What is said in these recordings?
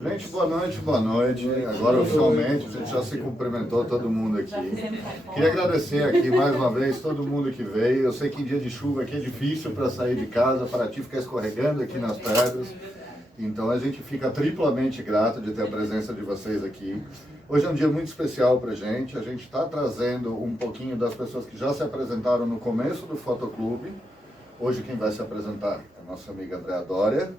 Gente, boa noite, boa noite. Agora oficialmente a gente já se cumprimentou todo mundo aqui. Queria agradecer aqui mais uma vez todo mundo que veio. Eu sei que em dia de chuva aqui é difícil para sair de casa, para ti ficar escorregando aqui nas pedras. Então a gente fica triplamente grato de ter a presença de vocês aqui. Hoje é um dia muito especial para a gente está trazendo um pouquinho das pessoas que já se apresentaram no começo do Fotoclube. Hoje quem vai se apresentar é a nossa amiga Andréa Doria.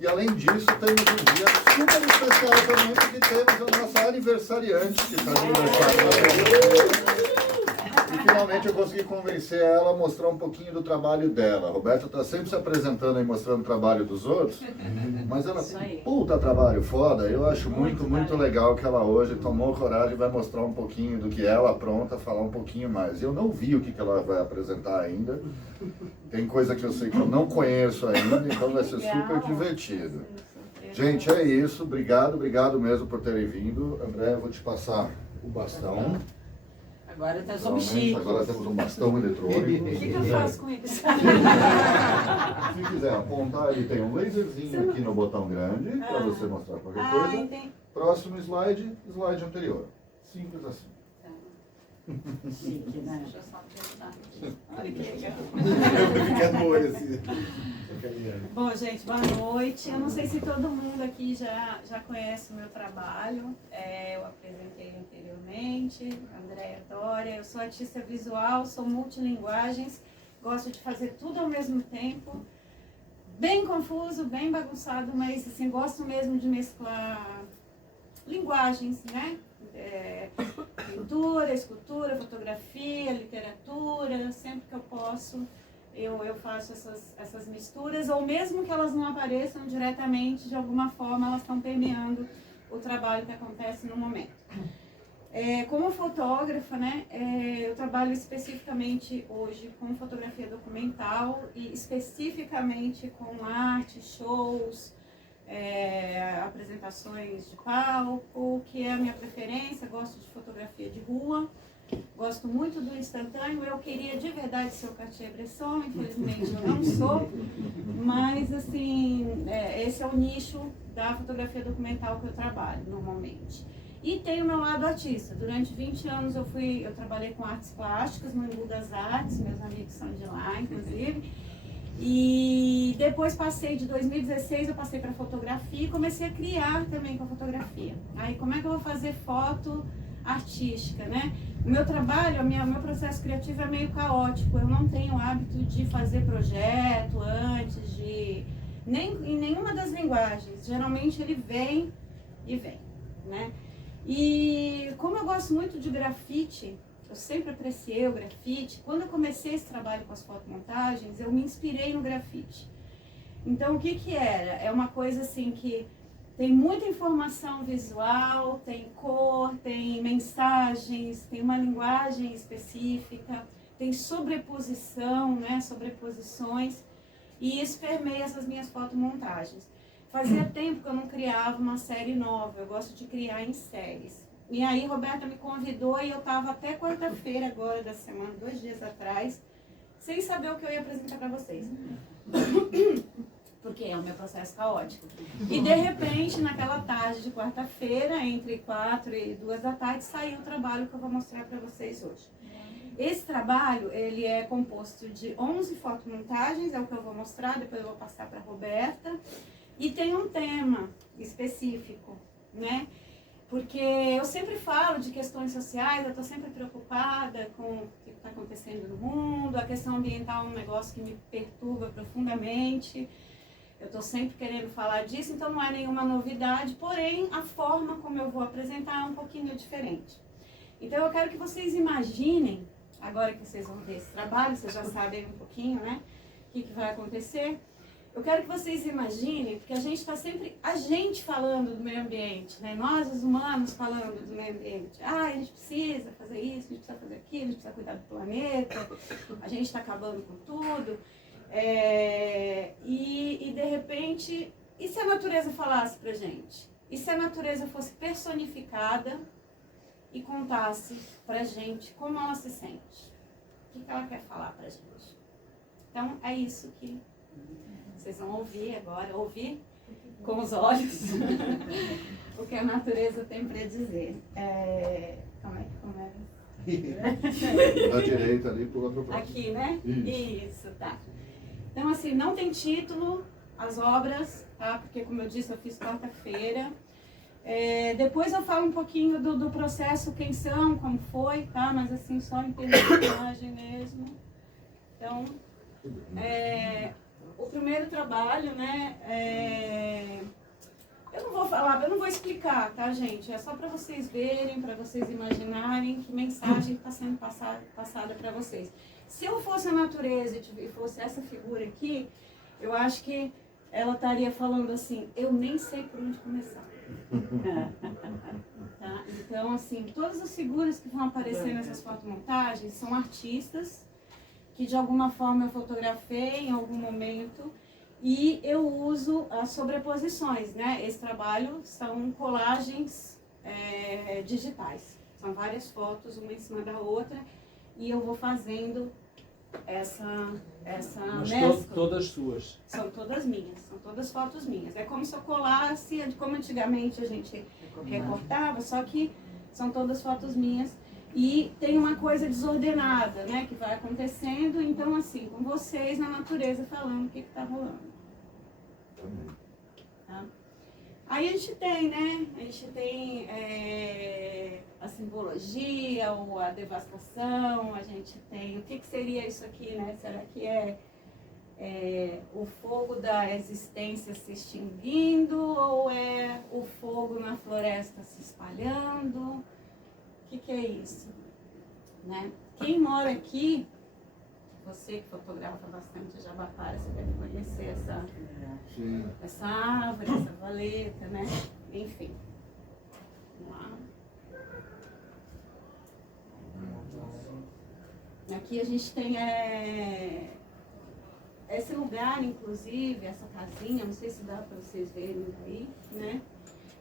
E além disso, temos um dia super especial também, porque temos a nossa aniversariante, que está de aniversário. E finalmente eu consegui convencer ela a mostrar um pouquinho do trabalho dela. A Roberta está sempre se apresentando e mostrando o trabalho dos outros, mas ela tem um puta trabalho foda. Eu acho muito legal que ela hoje tomou coragem e vai mostrar um pouquinho do que ela apronta, falar um pouquinho mais. Eu não vi o que ela vai apresentar ainda. Tem coisa que eu sei que eu não conheço ainda, então vai ser super divertido. Gente, é isso. Obrigado mesmo por terem vindo. André, eu vou te passar o bastão. Agora somos chiques. Agora temos um bastão eletrônico. O que eu faço com ele? Se quiser apontar, ele tem um laserzinho aqui no botão grande, para você mostrar qualquer coisa. Entendi. Próximo slide anterior. Simples assim. Chique, né? Deixa eu só perguntar. Olha que legal. Fica no olho assim. Bom, gente, boa noite. Eu não sei se todo mundo aqui já conhece o meu trabalho. Eu apresentei anteriormente, Andréa Doria. Eu sou artista visual, sou multilinguagens, gosto de fazer tudo ao mesmo tempo. Bem confuso, bem bagunçado, mas assim, gosto mesmo de mesclar linguagens, né? Pintura, escultura, fotografia, literatura, sempre que eu posso eu faço essas misturas, ou mesmo que elas não apareçam diretamente, de alguma forma elas estão permeando o trabalho que acontece no momento. Como fotógrafa, né, eu trabalho especificamente hoje com fotografia documental e especificamente com arte, shows, apresentações de palco, que é a minha preferência. Gosto de fotografia de rua, gosto muito do instantâneo. Eu queria de verdade ser o Cartier-Bresson, infelizmente eu não sou, mas assim, esse é o nicho da fotografia documental que eu trabalho normalmente. E tem o meu lado artista. Durante 20 anos eu trabalhei com artes plásticas no Embu das Artes, meus amigos são de lá, inclusive. E depois de 2016 eu passei para fotografia e comecei a criar também com a fotografia. Aí como é que eu vou fazer foto artística, né? O meu trabalho, meu processo criativo é meio caótico. Eu não tenho o hábito de fazer projeto antes em nenhuma das linguagens. Geralmente ele vem, né? E como eu gosto muito de grafite, eu sempre apreciei o grafite. Quando eu comecei esse trabalho com as fotomontagens, eu me inspirei no grafite. Então, o que era? É uma coisa assim que tem muita informação visual, tem cor, tem mensagens, tem uma linguagem específica, tem sobreposição, né? Sobreposições, e isso permeia essas minhas fotomontagens. Fazia tempo que eu não criava uma série nova, eu gosto de criar em séries. E aí, Roberta me convidou e eu estava até quarta-feira agora da semana, 2 dias atrás, sem saber o que eu ia apresentar para vocês. Porque é o meu processo caótico. E de repente, naquela tarde de quarta-feira, entre 4 e 2 da tarde, saiu o trabalho que eu vou mostrar para vocês hoje. Esse trabalho, ele é composto de 11 fotomontagens, é o que eu vou mostrar, depois eu vou passar para a Roberta. E tem um tema específico, né? Porque eu sempre falo de questões sociais, eu estou sempre preocupada com o que está acontecendo no mundo, a questão ambiental é um negócio que me perturba profundamente, eu estou sempre querendo falar disso, então não é nenhuma novidade, porém a forma como eu vou apresentar é um pouquinho diferente. Então eu quero que vocês imaginem, agora que vocês vão ver esse trabalho, vocês já sabem um pouquinho, né, o que vai acontecer. Eu quero que vocês imaginem, porque a gente está sempre, falando do meio ambiente, né? Nós, os humanos, falando do meio ambiente. A gente precisa fazer isso, a gente precisa fazer aquilo, a gente precisa cuidar do planeta, a gente está acabando com tudo. E de repente, e se a natureza falasse pra gente? E se a natureza fosse personificada e contasse pra gente como ela se sente? O que ela quer falar pra gente? Então, é isso que vocês vão ouvir agora. Ouvir? com os olhos o que a natureza tem para dizer. Como é que começa? Da direita ali pro outro próximo. Aqui, né? Isso, tá. Então, assim, não tem título as obras, tá? Porque, como eu disse, eu fiz quarta-feira. Depois eu falo um pouquinho do processo, quem são, como foi, tá? Mas, assim, só em termos de imagem mesmo. Então, o primeiro trabalho, né? Eu não vou falar, eu não vou explicar, tá, gente? É só para vocês verem, para vocês imaginarem que mensagem está sendo passada para vocês. Se eu fosse a natureza e fosse essa figura aqui, eu acho que ela estaria falando assim, eu nem sei por onde começar. Tá? Então, assim, todas as figuras que vão aparecer nessas fotomontagens são artistas que de alguma forma eu fotografei em algum momento. E eu uso as sobreposições, né? Esse trabalho são colagens digitais. São várias fotos, uma em cima da outra. E eu vou fazendo essa mescla. Todas suas? São todas minhas, são todas fotos minhas. É como se eu colasse, como antigamente a gente recortava, só que são todas fotos minhas. E tem uma coisa desordenada, né? Que vai acontecendo. Então, assim, com vocês na natureza falando o que está rolando. Tá? Aí a gente tem, né? A gente tem a simbologia, ou a devastação, a gente tem... O que seria isso aqui, né? Será que o fogo da existência se extinguindo ou é o fogo na floresta se espalhando? O que é isso? Né? Quem mora aqui... Você que fotografa bastante a Jabaquara, você deve conhecer essa árvore, essa valeta, né? Enfim. Vamos lá. Aqui a gente tem esse lugar, inclusive, essa casinha, não sei se dá para vocês verem aí, né?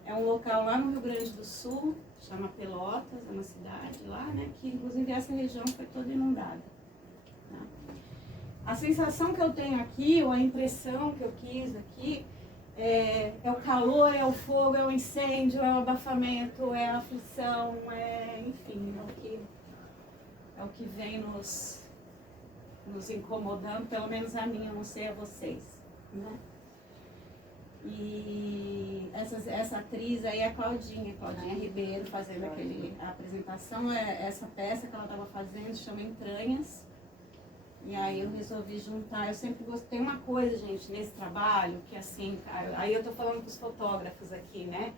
É um local lá no Rio Grande do Sul, chama Pelotas, é uma cidade lá, né? Que inclusive essa região foi toda inundada. A sensação que eu tenho aqui, ou a impressão que eu quis aqui, é o calor, é o fogo, é o incêndio, é o abafamento, é a aflição, enfim, é o que vem nos incomodando, pelo menos a mim, eu não sei a vocês, né? E essa atriz aí é a Claudinha Ribeiro, fazendo a apresentação, essa peça que ela estava fazendo, chama Entranhas. E aí eu resolvi juntar, eu sempre gostei, uma coisa, gente, nesse trabalho, que assim, aí eu tô falando com os fotógrafos aqui, né?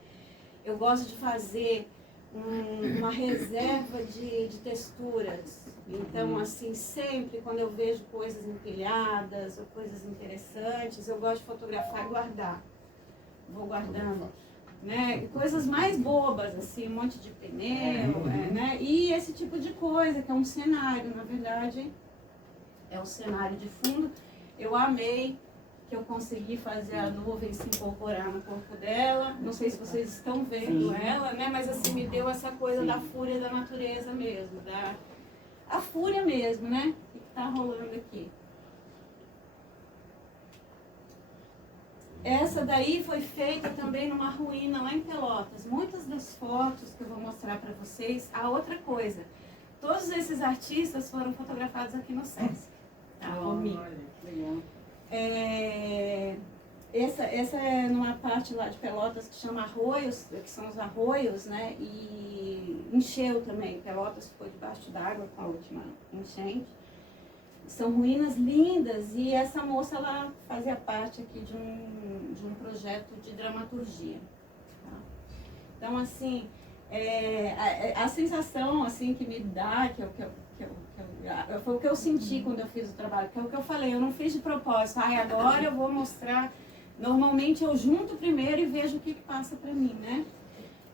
Eu gosto de fazer uma reserva de texturas. Então, assim, sempre quando eu vejo coisas empilhadas ou coisas interessantes, eu gosto de fotografar e guardar. Vou guardando, né? E coisas mais bobas, assim, um monte de pneu, né? E esse tipo de coisa, que é um cenário, na verdade... É o cenário de fundo. Eu amei que eu consegui fazer a nuvem se incorporar no corpo dela. Não sei se vocês estão vendo ela, né? Mas assim, me deu essa coisa da fúria da natureza mesmo. A fúria mesmo, né? O que está rolando aqui. Essa daí foi feita também numa ruína lá em Pelotas. Muitas das fotos que eu vou mostrar para vocês. A outra coisa, todos esses artistas foram fotografados aqui no SESC. Essa é numa parte lá de Pelotas que chama Arroios, que são os arroios, né? E encheu também. Pelotas ficou debaixo d'água com a última enchente. São ruínas lindas e essa moça ela fazia parte aqui de um projeto de dramaturgia. Tá? Então, assim, a sensação assim, que me dá, foi o que eu senti quando eu fiz o trabalho, que é o que eu falei, eu não fiz de propósito, agora eu vou mostrar, normalmente eu junto primeiro e vejo o que passa pra mim, né?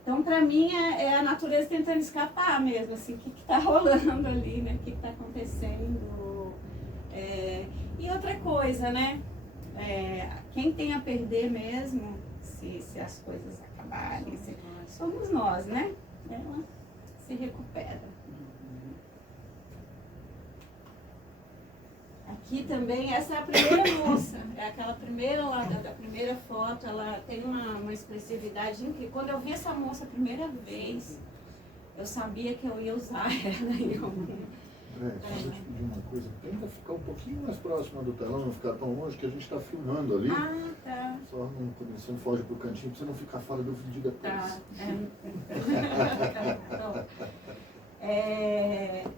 Então pra mim é a natureza tentando escapar mesmo, assim, o que tá rolando ali, né? O que tá acontecendo. E outra coisa, né? Quem tem a perder mesmo, se as coisas acabarem, somos nós, né? Ela se recupera. aqui também, essa é a primeira moça, é aquela primeira lá, da primeira foto, ela tem uma expressividade incrível. Quando eu vi essa moça a primeira vez, eu sabia que eu ia usar ela em algum... Deixa eu te pedir uma coisa, tenta ficar um pouquinho mais próxima do telão, não ficar tão longe, que a gente está filmando ali. Ah, tá. Só não, você não foge pro cantinho, pra você não ficar fora do vídeo depois. Tá.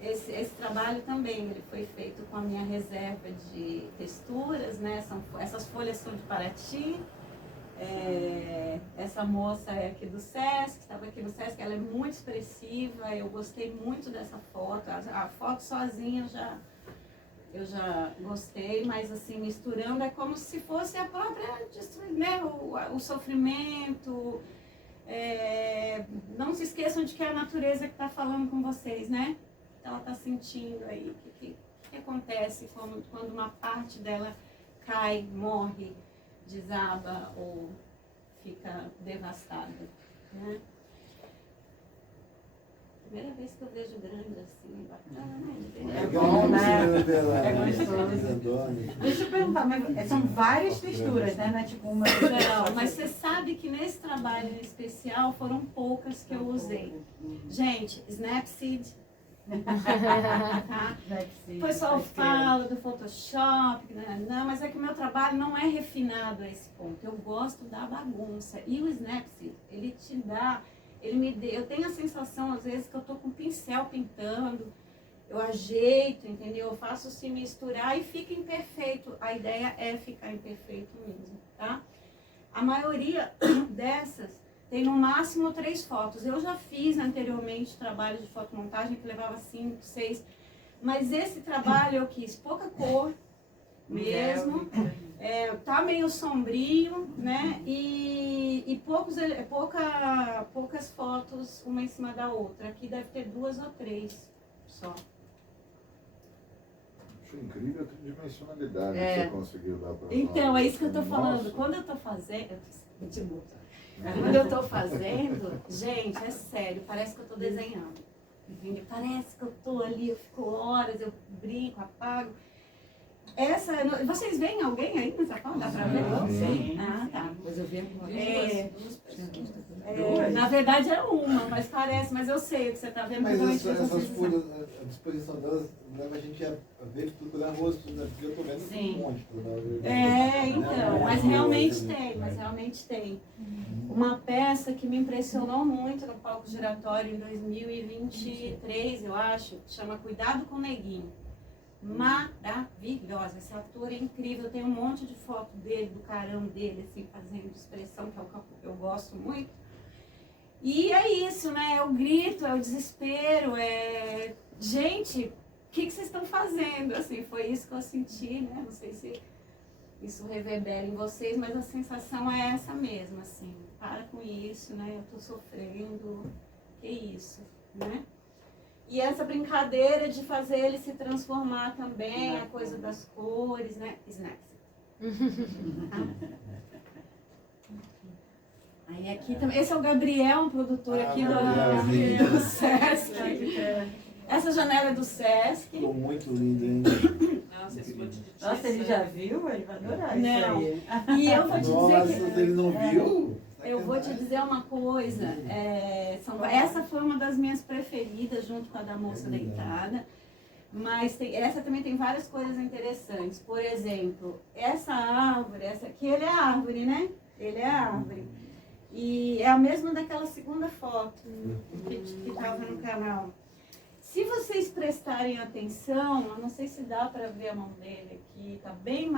Esse trabalho também ele foi feito com a minha reserva de texturas, né? Essas folhas são de Paraty. Essa moça é aqui do Sesc, estava aqui no Sesc, ela é muito expressiva, eu gostei muito dessa foto. A foto sozinha eu já gostei, mas assim, misturando é como se fosse a própria, né? O sofrimento. Não se esqueçam de que é a natureza que está falando com vocês, né? Ela está sentindo aí o que acontece quando uma parte dela cai, morre, desaba ou fica devastada, né? Primeira vez que eu vejo grande assim, bacana, né? É bom, né? É gostoso. Deixa eu perguntar, mas são várias texturas, né? Não é tipo uma... Não, mas você sabe que nesse trabalho em especial foram poucas que eu usei. Gente, Snapseed. Tá? O pessoal fala do Photoshop, né? Não, mas é que o meu trabalho não é refinado a esse ponto. Eu gosto da bagunça. E o Snapseed, ele te dá... eu tenho a sensação, às vezes, que eu tô com o pincel pintando, eu ajeito, entendeu? Eu faço se misturar e fica imperfeito. A ideia é ficar imperfeito mesmo, tá? A maioria dessas tem no máximo 3 fotos. Eu já fiz anteriormente trabalho de fotomontagem que levava 5, 6, mas esse trabalho eu quis pouca cor mesmo. Tá meio sombrio, né? E poucas fotos uma em cima da outra. Aqui deve ter 2 ou 3 só. Acho incrível a tridimensionalidade que você conseguiu dar para nós. Então, é isso que eu tô Nossa. falando. Quando eu tô fazendo... Quando eu tô fazendo, gente, é sério, parece que eu tô desenhando. Entendeu? Parece que eu tô ali, eu fico horas, eu brinco, apago. Vocês veem alguém aí nessa foto? Dá pra ver? Sim. Ah, tá. Depois eu vi agora. Na verdade é uma, mas parece, mas eu sei o que você tá vendo. Mas provavelmente essas vocês folhas, a disposição delas leva a gente a ver tudo pelo rosto, né? Porque eu tô vendo Sim. um monte. Então, mas realmente tem. Uma peça que me impressionou muito no palco giratório em 2023, eu acho, chama Cuidado com o Neguinho. Maravilhosa, esse ator é incrível, tem um monte de foto dele, do carão dele, assim, fazendo expressão, que é o que eu gosto muito. E é isso, né? É o grito, é o desespero, gente, o que vocês estão fazendo? Assim, foi isso que eu senti, né? Não sei se isso reverbera em vocês, mas a sensação é essa mesmo, assim, para com isso, né? Eu tô sofrendo, que isso, né? E essa brincadeira de fazer ele se transformar também, a coisa das cores, né? Snacks. Aí aqui também, esse é o Gabriel, um produtor aqui do Sesc. Essa janela é do Sesc. Ficou muito lindo, hein? Nossa, ele já viu? Ele vai adorar Não. isso aí. E eu vou te Nossa, dizer que... ele não viu? Eu vou te dizer uma coisa, essa foi uma das minhas preferidas, junto com a da moça deitada, mas essa também tem várias coisas interessantes. Por exemplo, essa árvore, essa aqui, ele é a árvore, né? Ele é a árvore. E é a mesma daquela segunda foto que estava no canal. Se vocês prestarem atenção, eu não sei se dá para ver a mão dele aqui, tá bem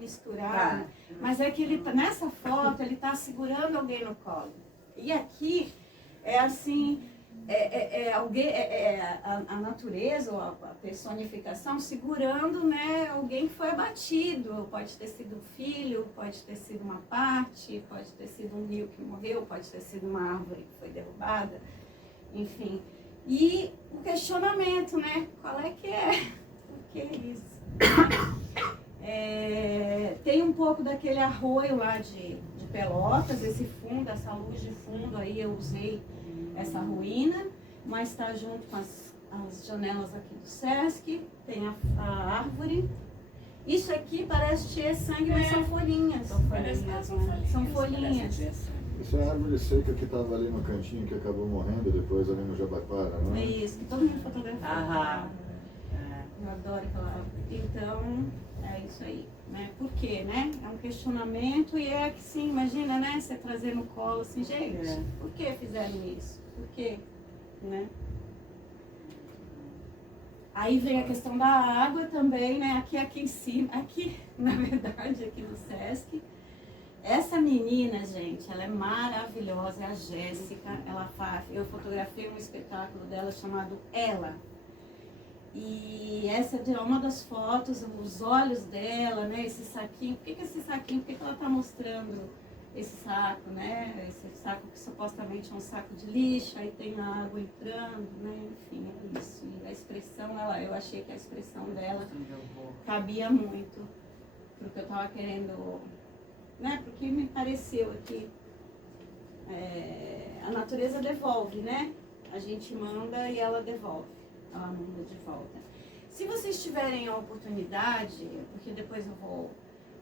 misturado, mas é que ele, nessa foto ele está segurando alguém no colo. E aqui é assim, a natureza ou a personificação segurando, né, alguém que foi abatido. Pode ter sido um filho, pode ter sido uma parte, pode ter sido um rio que morreu, pode ter sido uma árvore que foi derrubada, enfim. E o questionamento, né? Qual é que é? Por que isso? Tem um pouco daquele arroio lá de Pelotas, esse fundo, essa luz de fundo, aí eu usei essa ruína, mas está junto com as janelas aqui do Sesc, tem a árvore. Isso aqui parece ter sangue, mas são folhinhas. São folhinhas. Isso é a árvore seca que estava ali no cantinho, que acabou morrendo depois ali no Jabaquara, não é? É isso, que todo mundo fotografia. Aham. Eu adoro aquela árvore. Então, é isso aí. Né? Por quê, né? É um questionamento e é que sim, imagina, né? Você trazer no colo assim, gente, por que fizeram isso? Por quê? Né? Aí vem a questão da água também, né? Aqui em cima, aqui, na verdade, aqui no Sesc. Essa menina, gente, ela é maravilhosa, é a Jéssica. Eu fotografei um espetáculo dela chamado Ela. E essa é uma das fotos, os olhos dela, né? Esse saquinho. Por que esse saquinho? Por que ela está mostrando esse saco, né? Esse saco que supostamente é um saco de lixo, aí tem a água entrando, né? Enfim, é isso. E a expressão, eu achei que a expressão dela cabia muito pro que eu estava querendo, né? Porque me pareceu que a natureza devolve, né? A gente manda e ela devolve. Ela manda de volta. Se vocês tiverem a oportunidade, porque depois eu vou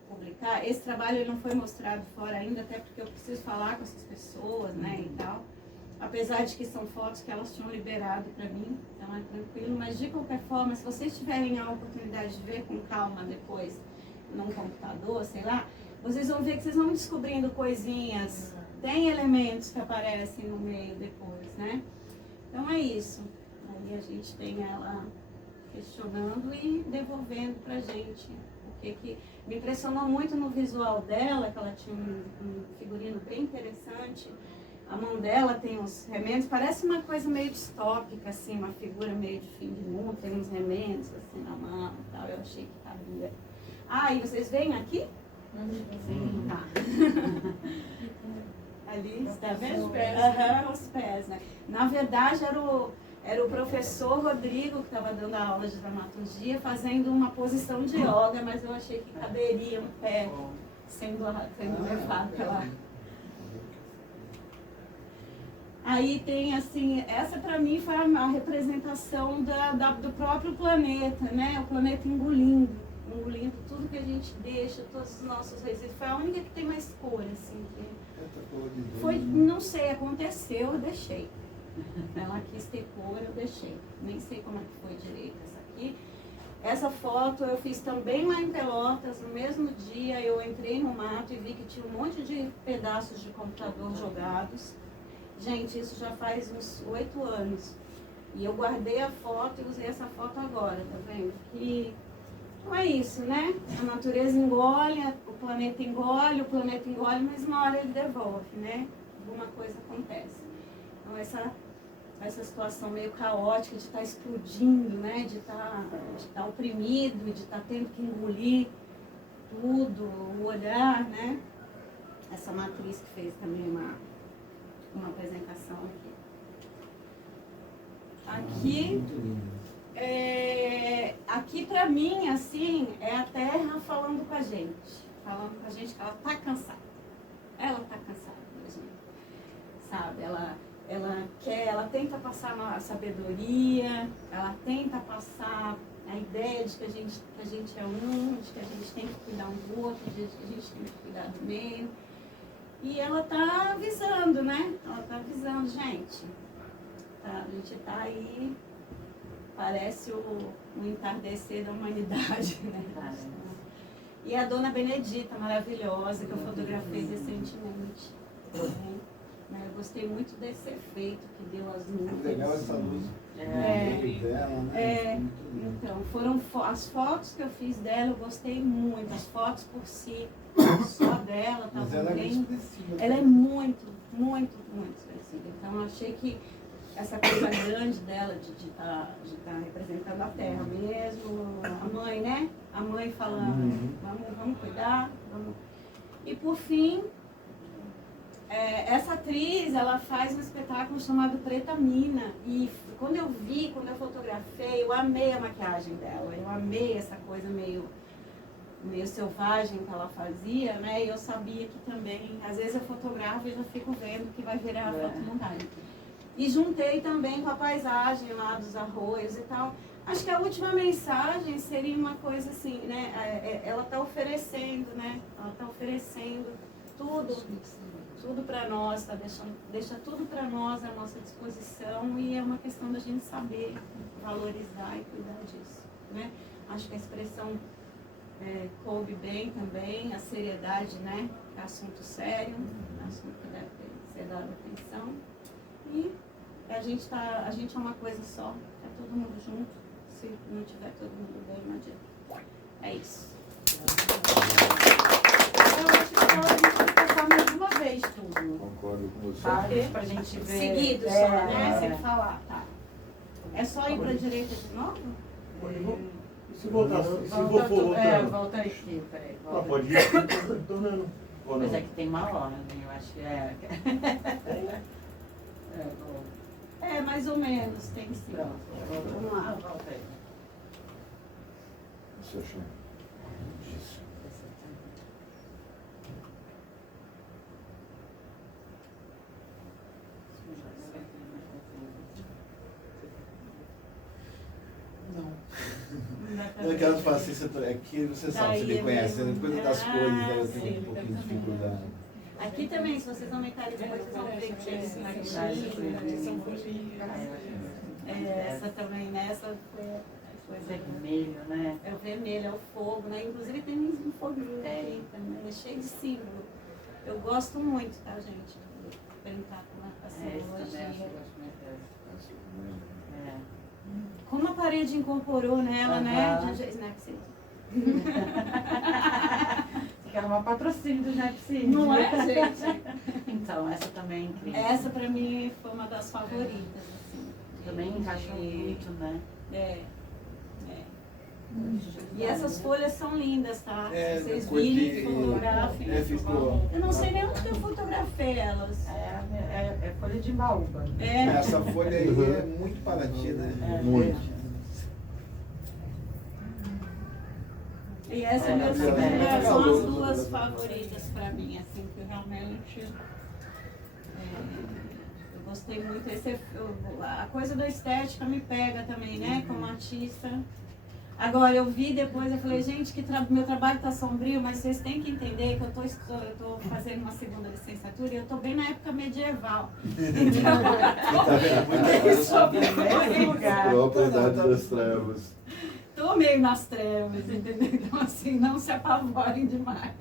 publicar, esse trabalho ele não foi mostrado fora ainda, até porque eu preciso falar com essas pessoas, né, e tal. Apesar de que são fotos que elas tinham liberado para mim, então é tranquilo, mas de qualquer forma, se vocês tiverem a oportunidade de ver com calma depois, num computador, sei lá, vocês vão ver que vocês vão descobrindo coisinhas, tem elementos que aparecem no meio depois, né? Então é isso. Aí a gente tem ela questionando e devolvendo pra gente. O que me impressionou muito no visual dela, que ela tinha um figurino bem interessante. A mão dela tem uns remendos, parece uma coisa meio distópica, assim, uma figura meio de fim de mundo, tem uns remendos assim na mão e tal, eu achei que cabia. Ah, e vocês veem aqui? Sim, tá. Ali, está vendo? Os pés. Os pés, né? Na verdade, era o professor Rodrigo, que estava dando a aula de dramaturgia, fazendo uma posição de yoga, mas eu achei que caberia um pé sendo levado lá. Aí tem assim, essa para mim foi a representação do próprio planeta, né? O planeta engolindo tudo que a gente deixa, todos os nossos resíduos. Foi a única que tem mais cor, assim. Foi, não sei, aconteceu, eu deixei. Ela quis ter cor, eu deixei. Nem sei como é que foi direito essa aqui. Essa foto eu fiz também lá em Pelotas, no mesmo dia eu entrei no mato e vi que tinha um monte de pedaços de computador jogados. Gente, isso já faz uns 8 anos. E eu guardei a foto e usei essa foto agora, tá vendo? E então é isso, né? A natureza engole, o planeta engole, mas uma hora ele devolve, né? Alguma coisa acontece. Então essa situação meio caótica de estar explodindo, né? De estar oprimido, de estar tendo que engolir tudo, o olhar, né? Essa matriz que fez também uma apresentação aqui. Aqui pra mim, assim, é a Terra falando com a gente que ela tá cansada. Ela tá cansada, mesmo, sabe? Ela tenta passar a sabedoria, ela tenta passar a ideia de que a gente é um, de que a gente tem que cuidar um do outro, de que a gente tem que cuidar do meio. E ela tá avisando, né? Ela tá avisando, gente. A gente tá aí, parece o entardecer da humanidade, né? E a Dona Benedita, maravilhosa, que eu fotografei recentemente. Né? Eu gostei muito desse efeito que deu as nuvens. Legal essa luz. Então, foram as fotos que eu fiz dela, eu gostei muito. As fotos por si, só dela, estavam bem. Ela é muito, muito, muito expressiva. Então, eu achei que essa coisa grande dela de estar representando a terra mesmo, a mãe, né? A mãe falando, vamos cuidar, vamos. E por fim, essa atriz, ela faz um espetáculo chamado Preta Mina. E quando eu fotografei, eu amei a maquiagem dela, eu amei essa coisa meio selvagem que ela fazia, né? E eu sabia que também, às vezes eu fotografo e já fico vendo que vai virar a fotomontagem. E juntei também com a paisagem lá dos arroios e tal. Acho que a última mensagem seria uma coisa assim, né? Ela está oferecendo, né? Ela está oferecendo tudo para nós, tá? Deixa tudo para nós à nossa disposição e é uma questão da gente saber valorizar e cuidar disso, né? Acho que a expressão coube bem também, a seriedade, né? É assunto sério, é assunto que deve ser dado atenção. E a gente é uma coisa só, é todo mundo junto. Se não tiver todo mundo bem, não adianta. É isso. Eu acho que a gente tem que passar mais uma vez tudo. Concordo com você. Sabe? Pra gente ver. Seguido só, né? Sem falar, tá. É só ir pra direita de novo? Se voltar, se Volta, for voltando. volta aqui, peraí. Ah, Volta. pode ir tornando. Ou não? Mas é que tem uma ordem, eu acho que é. Mais ou menos, tem sim. Pronto, Vamos lá. volta aí. Você achou? Não é que ela fala assim, é que você sabe, você me conhece, né? Coisa das cores, ela tem sim, um pouquinho de dificuldade. Aqui também, se vocês aumentarem depois, vocês vão ver que tem esse essa também, né? Essa foi Vermelho, né? é o vermelho, é o fogo, né? Inclusive tem um foguinho aqui também, é cheio de símbolo. Eu gosto muito, tá, gente? De brincar com a Esse também acho que eu simbologia. gosto muito dessa. É. Como a parede incorporou nela, né? Aham. Snapseed. Você quer uma patrocínio do Snapseed. Não é, gente? Então, essa também é incrível. Essa pra mim foi uma das favoritas, assim. Também encaixa muito, né? É. E essas folhas são lindas, tá? É, Se vocês cor de- virem, fotografem. ficou. Eu não sei nem onde que eu fotografei elas. É folha de baúba. Essa folha aí é muito Paraty, né? Muito. E essa É, são as calor, duas né? favoritas pra mim, assim, que realmente eu gostei muito. A coisa da estética me pega também, né? Como artista. Agora, eu vi depois, eu falei, gente, meu trabalho está sombrio, mas vocês têm que entender que eu tô fazendo uma segunda licenciatura e eu estou bem na época medieval. Então, Propriedade das trevas. estou meio nas trevas, entendeu? Então, assim, não se apavorem demais.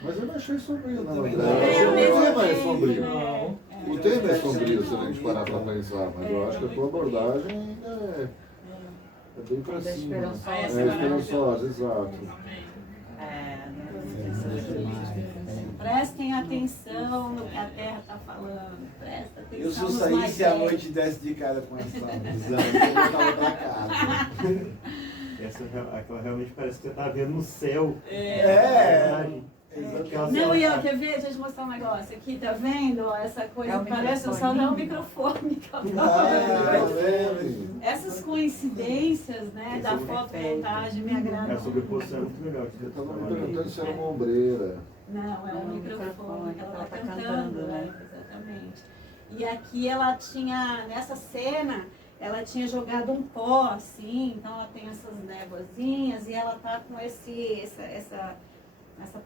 Mas eu não achei sombrio, não. Também André. não. O mesmo tema é tempo, sombrio. né? O tema é sombrio, se a gente parar para pensar, mas eu acho que a tua abordagem ainda é bem para Ainda é cima. esperançosa. É esperançosa, exato. Prestem atenção no que a Terra está falando. Presta atenção Eu se eu nos saísse mais à velhos. noite e desse de cara com essa visão, eu voltava pra casa. Aquela realmente parece que você tá vendo no céu. Não, e ó, quer ver? Deixa eu te mostrar um negócio aqui, tá vendo? Ó, essa coisa É o que parece só microfone. não o microfone que eu tô Essas coincidências, né, da fotomontagem me A agradam. sobreposição é muito legal. Eu estava me perguntando se era uma ombreira. Não, é Não, o o microfone, microfone, ela ela tá tá cantando, cantando, né? né? Exatamente. E aqui ela tinha, nessa cena, ela tinha jogado um pó, assim, então ela tem essas névoazinhas e ela tá com essa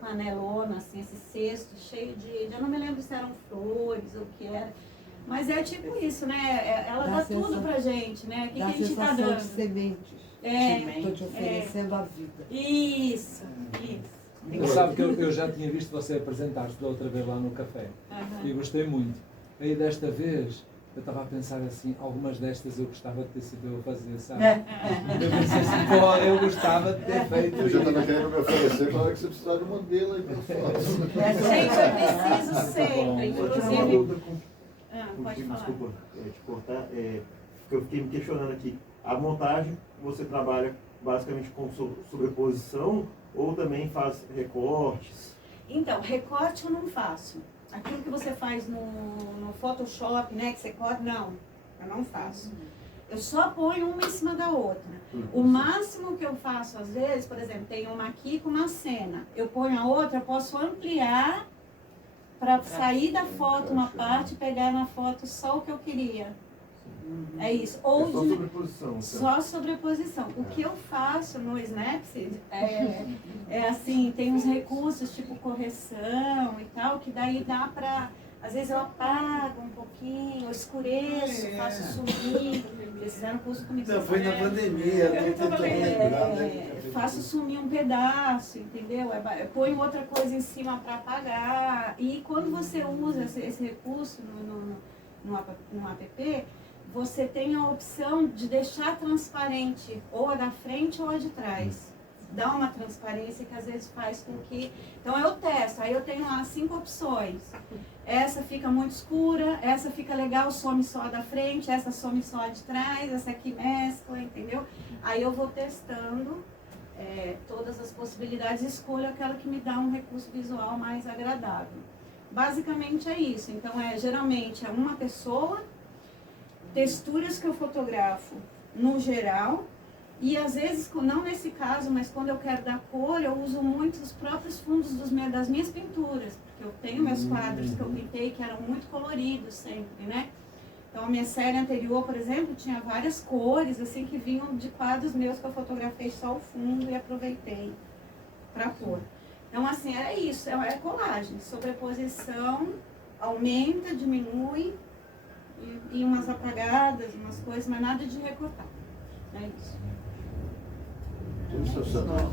panelona, assim, esse cesto cheio de... Eu não me lembro se eram flores ou o que era. Mas é tipo isso, né? Ela dá tudo pra gente, né? O que, que a gente tá sensação dando? de sementes. Semente. Estou te oferecendo a vida. Isso. Você sabe que eu já tinha visto você apresentar-se da outra vez lá no café e Aham. gostei muito. Aí desta vez eu estava a pensar assim, algumas destas eu gostava de ter sido eu a fazer, sabe? Eu pensei assim, pô, eu gostava de ter feito Eu já isso. estava querendo me oferecer para hora que você precisar de um modelo aí para foto. Gente, eu preciso sempre, Vou tirar uma inclusive... dúvida Ah, pode falar. desculpa te cortar. Porque eu fiquei me questionando aqui. A montagem, você trabalha basicamente com sobreposição ou também faz recortes? Então, recorte eu não faço. Aquilo que você faz no Photoshop, né, que você corta, não, eu não faço. Eu só ponho uma em cima da outra. O máximo que eu faço, às vezes, por exemplo, tem uma aqui com uma cena. Eu ponho a outra, eu posso ampliar para sair da foto uma parte e pegar na foto só o que eu queria. É isso. Ou É só de- sobreposição. Só sobreposição. O que eu faço no Snapseed é assim, tem uns recursos tipo correção e tal, que daí dá pra. Às vezes eu apago um pouquinho, eu escureço, faço sumir. Eles fizeram curso comigo. Não, foi na pandemia, eu tô tentando lembrar, né? Faço sumir um pedaço, entendeu? Põe outra coisa em cima para apagar. E quando você usa esse recurso no app, você tem a opção de deixar transparente ou a da frente ou a de trás. Dá uma transparência que às vezes faz com que... Então eu testo, aí eu tenho lá 5 opções. Essa fica muito escura, essa fica legal, some só a da frente, essa some só a de trás, essa aqui mescla, entendeu? Aí eu vou testando todas as possibilidades e escolho aquela que me dá um recurso visual mais agradável. Basicamente é isso. Então geralmente é uma pessoa, texturas que eu fotografo no geral, e às vezes, não nesse caso, mas quando eu quero dar cor, eu uso muito os próprios fundos das minhas pinturas, porque eu tenho meus quadros que eu pintei que eram muito coloridos sempre, né? Então a minha série anterior, por exemplo, tinha várias cores, assim, que vinham de quadros meus que eu fotografei só o fundo e aproveitei para pôr. Então, assim, era isso, é colagem, sobreposição, aumenta, diminui, e umas apagadas, umas coisas, mas nada de recortar. É isso. Sensacional.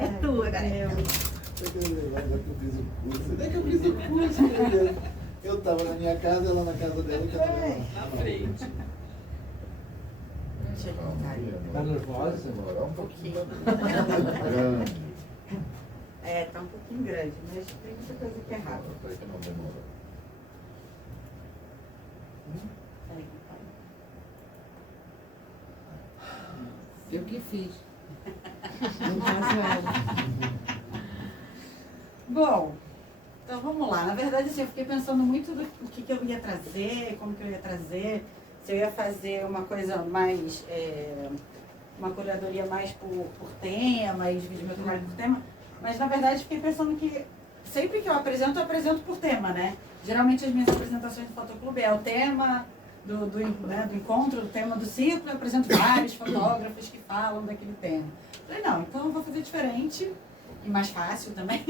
É tua, galera. Até que eu fiz o curso, querida. Eu tava na minha casa, ela na casa dela, que ela Na frente. Tá nervosa? Demorar um pouquinho. Tá um pouquinho grande, mas tem muita coisa que é rápida. Até que não demora. Eu que fiz. No caso, ela. Bom, então vamos lá. Na verdade, assim, eu fiquei pensando muito do que eu ia trazer, como que eu ia trazer, se eu ia fazer uma coisa mais, uma curadoria mais por tema, e dividir meu trabalho por tema, mas na verdade fiquei pensando que sempre que eu apresento por tema, né? Geralmente as minhas apresentações do Fotoclube é o tema do encontro, o tema do ciclo, eu apresento vários fotógrafos que falam daquele tema. Falei, não, então eu vou fazer diferente e mais fácil também.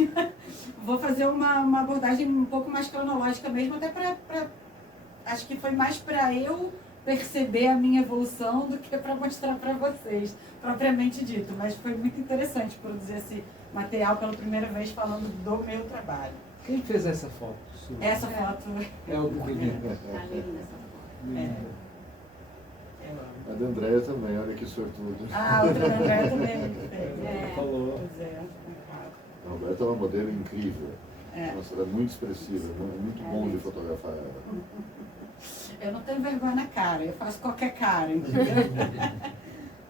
Vou fazer uma abordagem um pouco mais cronológica mesmo, até acho que foi mais para eu perceber a minha evolução do que para mostrar para vocês, propriamente dito. Mas foi muito interessante produzir esse material pela primeira vez falando do meu trabalho. Quem fez essa foto sua? Essa foto É o Guilherme. Tá linda essa foto. A da Andréia também, olha que sortudo. Ah, outra da Andréia também. Falou. Pois é. A Roberta é uma modelo incrível. É. Nossa, ela é muito expressiva, muito bom de fotografar ela. Eu não tenho vergonha na cara, eu faço qualquer cara, entendeu?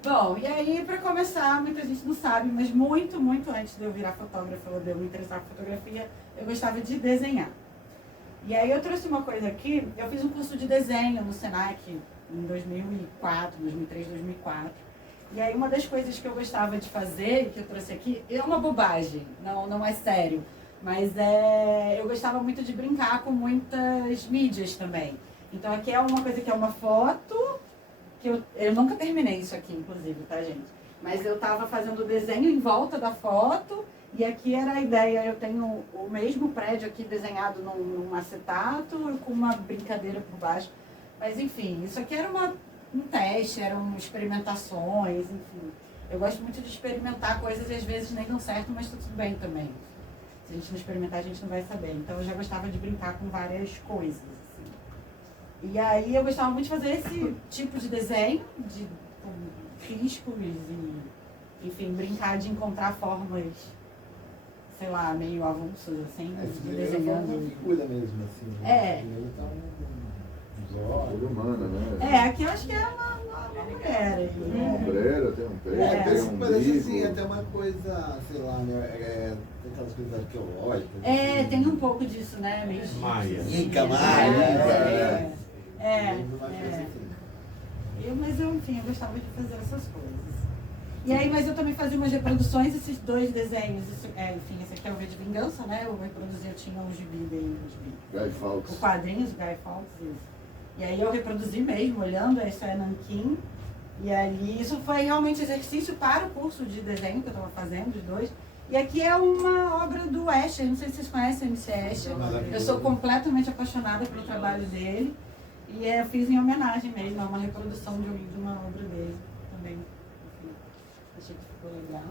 Bom, e aí, para começar, muita gente não sabe, mas muito, muito antes de eu virar fotógrafa, ou de eu me interessar por fotografia, eu gostava de desenhar. E aí eu trouxe uma coisa aqui, eu fiz um curso de desenho no Senac em 2004, 2003, 2004. E aí uma das coisas que eu gostava de fazer, que eu trouxe aqui, é uma bobagem, não é sério, mas eu gostava muito de brincar com muitas mídias também. Então aqui é uma coisa que é uma foto, que eu nunca terminei isso aqui, inclusive, tá, gente? Mas eu tava fazendo o desenho em volta da foto, e aqui era a ideia, eu tenho o mesmo prédio aqui desenhado num acetato, com uma brincadeira por baixo. Mas enfim, isso aqui era um teste, eram experimentações, enfim. Eu gosto muito de experimentar coisas e às vezes nem dão certo, mas tudo bem também. Se a gente não experimentar, a gente não vai saber. Então eu já gostava de brincar com várias coisas, assim. E aí eu gostava muito de fazer esse tipo de desenho, com riscos e, enfim, brincar de encontrar formas, sei lá, meio avulsas, assim, de desenhando. É uma figura mesmo, assim. Né? Figura humana, né? Aqui eu acho que é uma mulher. Tem uma ombreira, tem um pé, tem um parece assim, umbigo. até uma coisa, sei lá, né? Tem aquelas coisas arqueológicas. Tem um pouco disso, né? Meio Maia. Inca, Maia. Mas eu, enfim, eu gostava de fazer essas coisas. E aí, mas eu também fazia umas reproduções, esses 2 desenhos, enfim, esse aqui é o V de Vingança, né? Eu reproduzi, eu tinha um gibi dele, Guy o Fawkes. quadrinhos, Guy Fawkes, isso. E aí eu reproduzi mesmo, olhando, isso é nanquim. E ali, isso foi realmente exercício para o curso de desenho que eu estava fazendo, os 2. E aqui é uma obra do Escher, não sei se vocês conhecem o MC Escher. Eu sou completamente apaixonada pelo trabalho dele. E eu fiz em homenagem mesmo, é uma reprodução de uma obra dele também. Enfim, achei que ficou legal.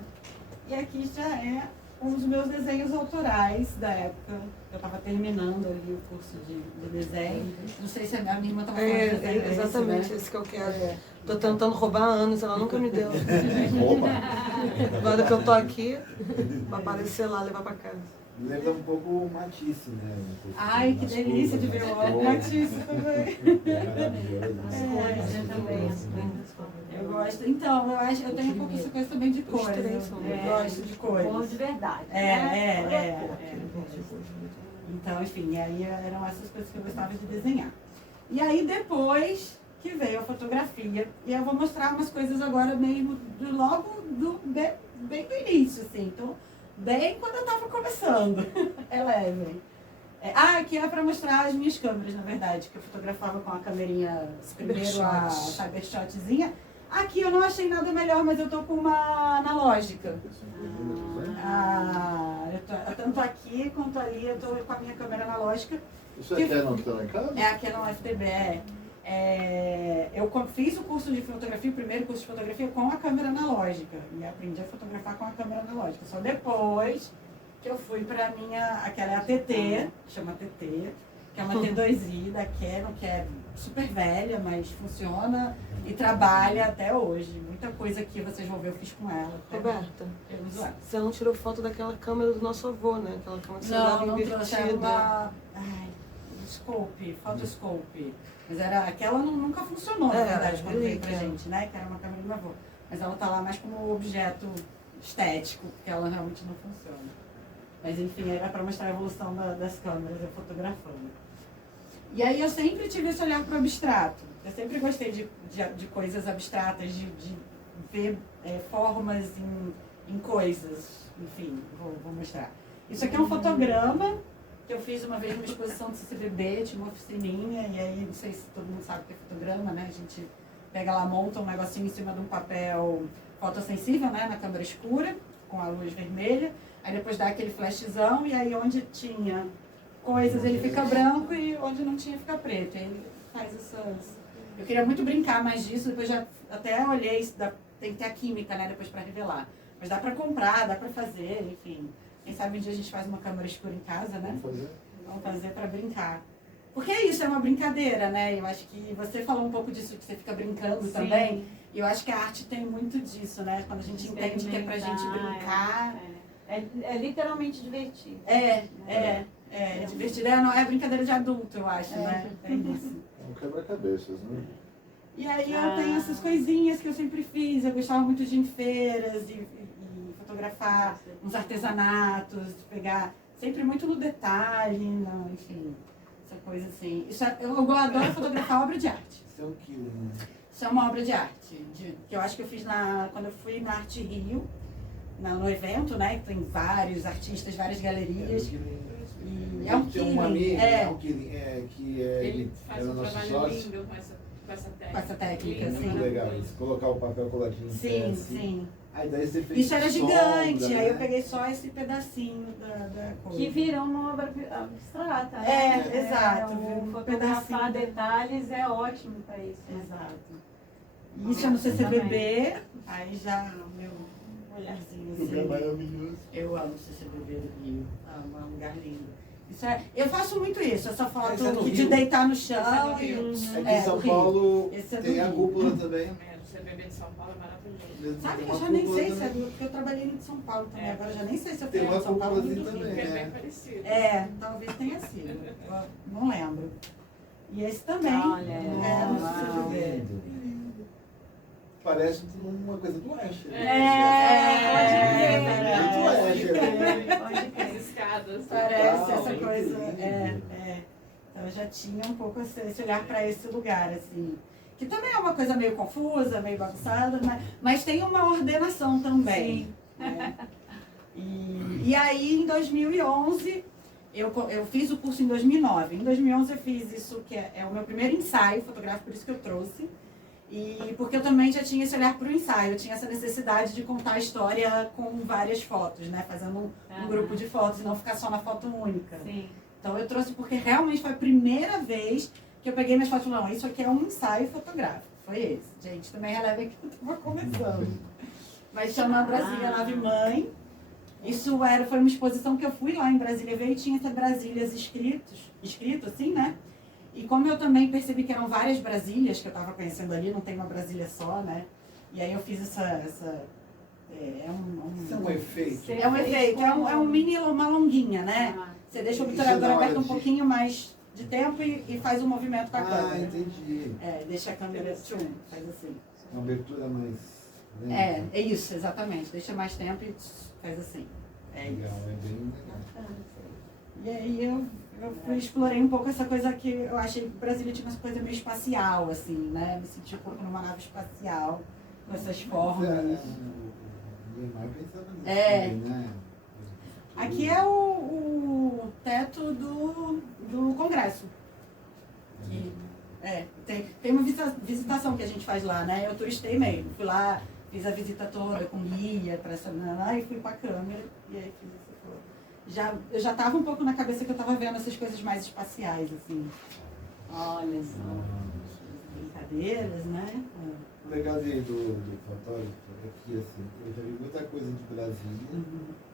E aqui já é um dos meus desenhos autorais da época. Eu estava terminando ali o curso de desenho. Não sei se a minha irmã estava falando de desenho. Exatamente, né? esse que eu quero. Tô tentando roubar há anos, ela nunca me deu. Rouba. Agora que eu tô aqui, vai aparecer lá, levar pra casa. Lembra um pouco o Matisse, né? Um pouco Ai, que nas delícia de curvas, ver o nas álbum cores. Matisse também. Maravilhoso. Eu também. Eu gosto. Então, eu tenho um pouco essa coisa também de cores. Eu gosto de cores. Cor de verdade. Então, enfim, e aí eram essas coisas que eu gostava de desenhar. E aí depois que veio a fotografia, e eu vou mostrar umas coisas agora mesmo bem do início, assim. Então, bem quando eu estava começando. É leve. Aqui é para mostrar as minhas câmeras, na verdade, que eu fotografava com a câmerinha, primeiro a Cybershotzinha. Aqui eu não achei nada melhor, mas eu tô com uma analógica. Tanto aqui quanto ali eu tô com a minha câmera analógica. Isso é Canon que está lá em casa? É a Canon FDB. Eu fiz o curso de fotografia, o primeiro curso de fotografia com a câmera analógica. E aprendi a fotografar com a câmera analógica. Só depois que eu fui para aquela ATT, que chama ATT, que é uma T2i da Canon, que é super velha, mas funciona e trabalha até hoje. Muita coisa que vocês vão ver eu fiz com ela. Roberta, Eu uso ela. você não tirou foto daquela câmera do nosso avô, né? Aquela câmera que você usava Não trouxe, era invertida. uma scope, photoscope. Mas aquela nunca funcionou, na verdade, quando veio pra gente, né? Que era uma câmera do meu avô. Mas ela tá lá mais como objeto estético, porque ela realmente não funciona. Mas enfim, era para mostrar a evolução das câmeras, eu fotografando. E aí eu sempre tive esse olhar para o abstrato. Eu sempre gostei de coisas abstratas, de ver formas em coisas. Enfim, vou mostrar. Isso aqui é um fotograma que eu fiz uma vez numa exposição do CCBB, tinha uma oficininha, e aí, não sei se todo mundo sabe o que é fotograma, né? A gente pega lá, monta um negocinho em cima de um papel fotossensível, né? Na câmera escura, com a luz vermelha. Aí depois dá aquele flashzão, e aí onde tinha coisas ele fica branco e onde não tinha fica preto. Aí ele faz essas... Eu queria muito brincar mais disso, depois já até olhei, tem que ter a química, né, depois para revelar. Mas dá para comprar, dá para fazer, enfim. Quem sabe um dia a gente faz uma câmera escura em casa, né? Vamos fazer para brincar. Porque é isso, é uma brincadeira, né? Eu acho que você falou um pouco disso, que você fica brincando também. E eu acho que a arte tem muito disso, né? Quando a gente entende que é pra gente brincar. É literalmente divertido. É divertido. Não é brincadeira de adulto, eu acho, né? É isso. É um quebra-cabeças, né? E aí eu tenho essas coisinhas que eu sempre fiz. Eu gostava muito de ir em feiras e fotografar uns artesanatos, de pegar sempre muito no detalhe, enfim, essa coisa assim. Eu adoro fotografar obra de arte. Isso é um quilo, né? Isso é uma obra de arte, que eu acho que eu fiz quando eu fui na Arte Rio, no evento, né? Que tem vários artistas, várias galerias. E é um Tem uma killing. amiga, que Ele é faz um nosso trabalho sócio. lindo com essa técnica. Com essa técnica, Lindo, sim. Muito legal maravilhoso. isso. Colocar o papel coladinho em pé, Sim, assim. sim. Aí daí você fez Isso era gigante, sombra, aí eu né? peguei só esse pedacinho da coisa. Que virou uma obra abstrata, né? Exato. O Um fotografar pedacinho. detalhes é ótimo para isso. Exato. Isso é no CCBB, aí já meu olharzinho Lugar assim. maravilhoso. Eu amo o CCBB do Rio, amo, é um lugar lindo. Eu faço muito isso, essa foto Esse é no de Rio? deitar no Esse é chão no Rio. e... Aqui em São do Rio. Paulo Esse é do tem a Rio. cúpula também. Também, o CBB de São Paulo é maravilhoso. Sabe que Tem eu uma já nem cúpula sei se é também. do... Porque eu trabalhei no de São Paulo também, agora eu já nem sei se eu Tem fui no uma de São Paulo ou no cúpulazinha do Rio. também. Que é bem É. parecido. Talvez tenha sido, eu não lembro. E esse também Olha, no uau. CCBB. Parece uma coisa do Asher. Pode crer. Pode crer. As escadas. Parece Ah, essa muito coisa. lindo. Então eu já tinha um pouco esse olhar para esse lugar, assim. que também é uma coisa meio confusa, meio bagunçada, né? Mas tem uma ordenação também. Né? E aí, em 2011, eu fiz o curso em 2009. Em 2011 eu fiz isso, que é o meu primeiro ensaio fotográfico, por isso que eu trouxe. E porque eu também já tinha esse olhar para o ensaio, eu tinha essa necessidade de contar a história com várias fotos, né? Fazendo um grupo de fotos e não ficar só na foto única. Sim. Então eu trouxe porque realmente foi a primeira vez que eu peguei minhas fotos e falei, não, isso aqui é um ensaio fotográfico. Foi esse. Gente, também relevem que eu estava começando. Mas chama Brasília Nave Mãe. Isso foi uma exposição que eu fui lá em Brasília ver e tinha até Brasílias escrito assim, né? E como eu também percebi que eram várias Brasílias que eu estava conhecendo ali, não tem uma Brasília só, né? E aí eu fiz Isso é um efeito. É um efeito, é um mini, uma longuinha, né? Você deixa o obturador aberto um pouquinho mais de tempo e faz um movimento com a câmera. Ah, entendi. Deixa a câmera, faz assim. Uma abertura mais... É isso, exatamente. Deixa mais tempo e faz assim. Legal, Isso. é bem legal. E aí eu explorei um pouco essa coisa que eu achei que Brasília tinha uma coisa meio espacial, assim, né? Me senti um pouco numa nave espacial, com essas formas. Neymar pensava nisso também, né? Aqui é o teto do Congresso. Tem uma visitação que a gente faz lá, né? Eu turistei mesmo. Fui lá, fiz a visita toda com guia, e fui com a câmera e aí fiz essa foto. Eu já estava um pouco na cabeça que eu estava vendo essas coisas mais espaciais, assim. Olha só, brincadeiras, né? O legal do fotógrafo é que, assim, eu já vi muita coisa de Brasília,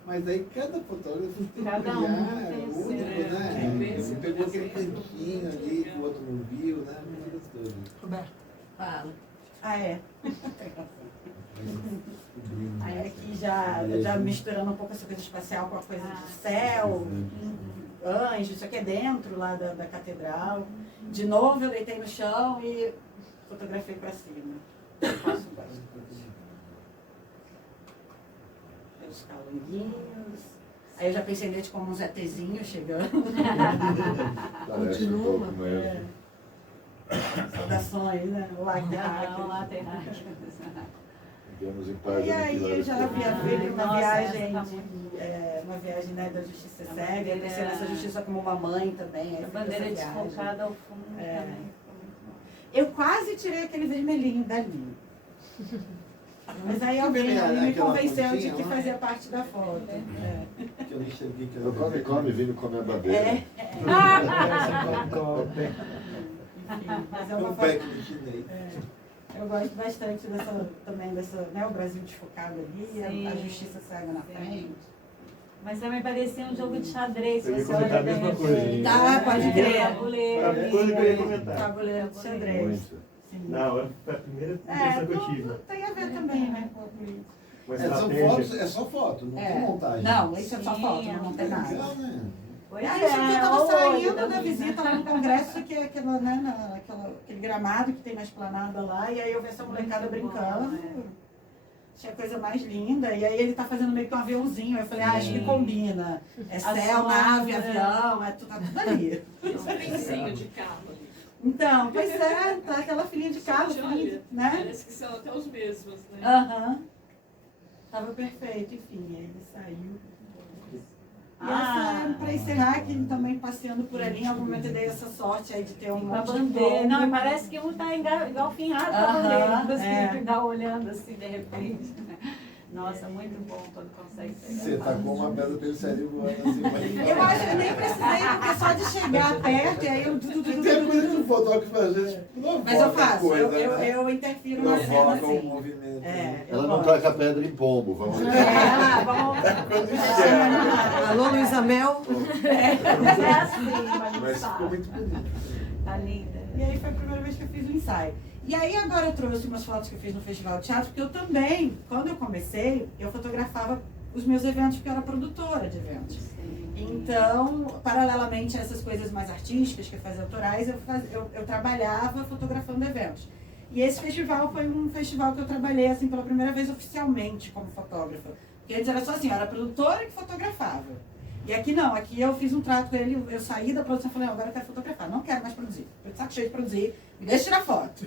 mas aí cada fotógrafo tem um olhar único, né? Você pegou aquele cantinho ali que o outro não viu, né? Muito gostoso. Roberto. Fala. É. Descobrindo. Aí aqui já misturando um pouco essa coisa espacial com a coisa do céu, anjos, isso aqui é dentro lá da catedral. De novo eu deitei no chão e fotografei para cima. Faço bastante. Os calunguinhos. Aí eu já pensei nele como uns ETzinhos chegando. Parece um pouco mesmo. Saudações, né? Olá, terráqueo. Tivemos em paz E aí eu já havia feito uma Nossa, viagem, essa tá muito uma viagem, né, da Justiça Cega, e descer nessa justiça como uma mãe também. Aí A fiz bandeira essa viagem. desfocada ao fundo também. Foi muito bom. Eu quase tirei aquele vermelhinho dali. Mas aí alguém me Aquela convenceu de pontinha que lá? fazia parte da foto. Que eu nem enxerguei que era Eu come, vindo comer a bandeira. Enfim, mas é uma um foto. pack de chinês. Eu gosto bastante também dessa, né, o Brasil desfocado ali, Sim. a Justiça Cega na frente. Mas também parecia um jogo de xadrez. Eu ia Você comentar olha a mesma bem coisa. assim. Tá, pode crer. Tabuleiro. Era a coisa que eu ia comentar. Tabuleiro de xadrez. Muito. Sim. Não, foi a primeira impressão que eu tive. Não tem a ver também, né, com a política. Uma São estratégia. fotos, é só foto, não tem montagem. Não, isso é só Sim, foto, não tem nada. Legal, né? Pois Aí eu tava olho saindo da menina. visita lá no Congresso, que é aquele gramado que tem na esplanada lá, e aí eu vi essa molecada brincando. Achei a coisa mais linda. E aí ele tá fazendo meio que um aviãozinho. Eu falei, acho que combina. É céu, nave, avião, tá tudo ali. Esse trenzinho de carro ali. Então, pois é, tá aquela filhinha de carro, Olha, né? parece que são até os mesmos, né? Aham. Tava perfeito, enfim, aí ele saiu. E essa, pra encerrar, que também passeando por ali, em algum momento eu dei essa sorte aí de ter um Com a monte de bandeira. pombo. Não, e parece que um tá engalfinhado com a Aham, bandeira. Assim, é. ficar olhando assim de repente. Nossa, muito bom quando consegue pegar. Você tacou uma pedra pelo sério voando assim. Eu acho que nem precisei, porque só de chegar perto, e aí eu... Tem a coisa que o fotógrafo às vezes provoca Mas eu faço, coisa, eu né? interfiro na cena Provoca um assim. movimento. Ela não taca pedra em pombo, vamos ver. Vamos. Quando enxerga. Alô, Luísa Mel? É assim, mas Mas sabe. ficou muito bonito. Tá linda. E aí foi a primeira vez que eu fiz o ensaio. E aí agora eu trouxe umas fotos que eu fiz no Festival de Teatro, porque eu também, quando eu comecei, eu fotografava os meus eventos, porque eu era produtora de eventos. Então, paralelamente a essas coisas mais artísticas, que eu fazia autorais, eu trabalhava fotografando eventos. E esse festival foi um festival que eu trabalhei assim pela primeira vez oficialmente como fotógrafa. Porque antes era só assim, eu era produtora que fotografava. E aqui não, aqui eu fiz um trato com ele, eu saí da produção e falei, agora eu quero fotografar, não quero mais produzir. Tô de saco cheio de produzir, me deixa tirar foto.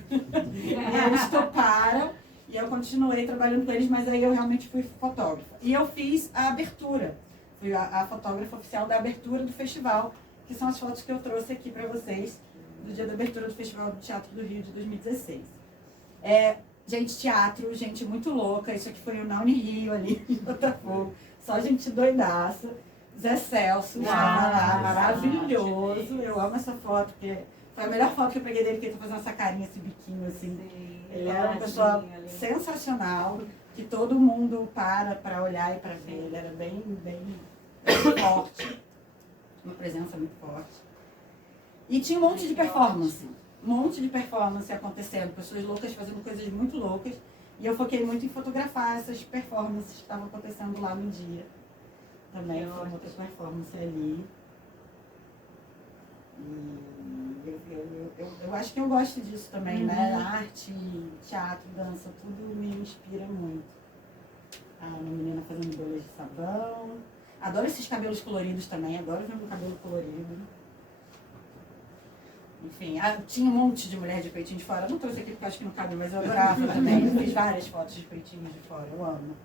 E eles toparam, e eu continuei trabalhando com eles, mas aí eu realmente fui fotógrafa. E eu fiz a abertura, fui a fotógrafa oficial da abertura do festival, que são as fotos que eu trouxe aqui para vocês, do dia da abertura do Festival do Teatro do Rio de 2016. Gente, teatro, gente muito louca, isso aqui foi o Nauni Rio ali, em Botafogo, só gente doidaça. Zé Celso, maravilhoso, eu amo essa foto, porque foi a melhor foto que eu peguei dele, que ele tá fazendo essa carinha, esse biquinho assim. Sim, ele era uma pessoa sensacional, que todo mundo para olhar e para ver, ele era bem forte, uma presença muito forte. E tinha um monte de performance acontecendo, pessoas loucas fazendo coisas muito loucas, e eu foquei muito em fotografar essas performances que estavam acontecendo lá no dia. Também foi uma outra performance ali. E eu acho que eu gosto disso também, né? Arte, teatro, dança, tudo me inspira muito. Uma menina fazendo bolas de sabão. Adoro esses cabelos coloridos também, adoro ver meu cabelo colorido. Enfim, tinha um monte de mulher de peitinho de fora. Eu não trouxe aqui porque acho que não cabe, mas eu adorava também. Eu fiz várias fotos de peitinhos de fora, eu amo.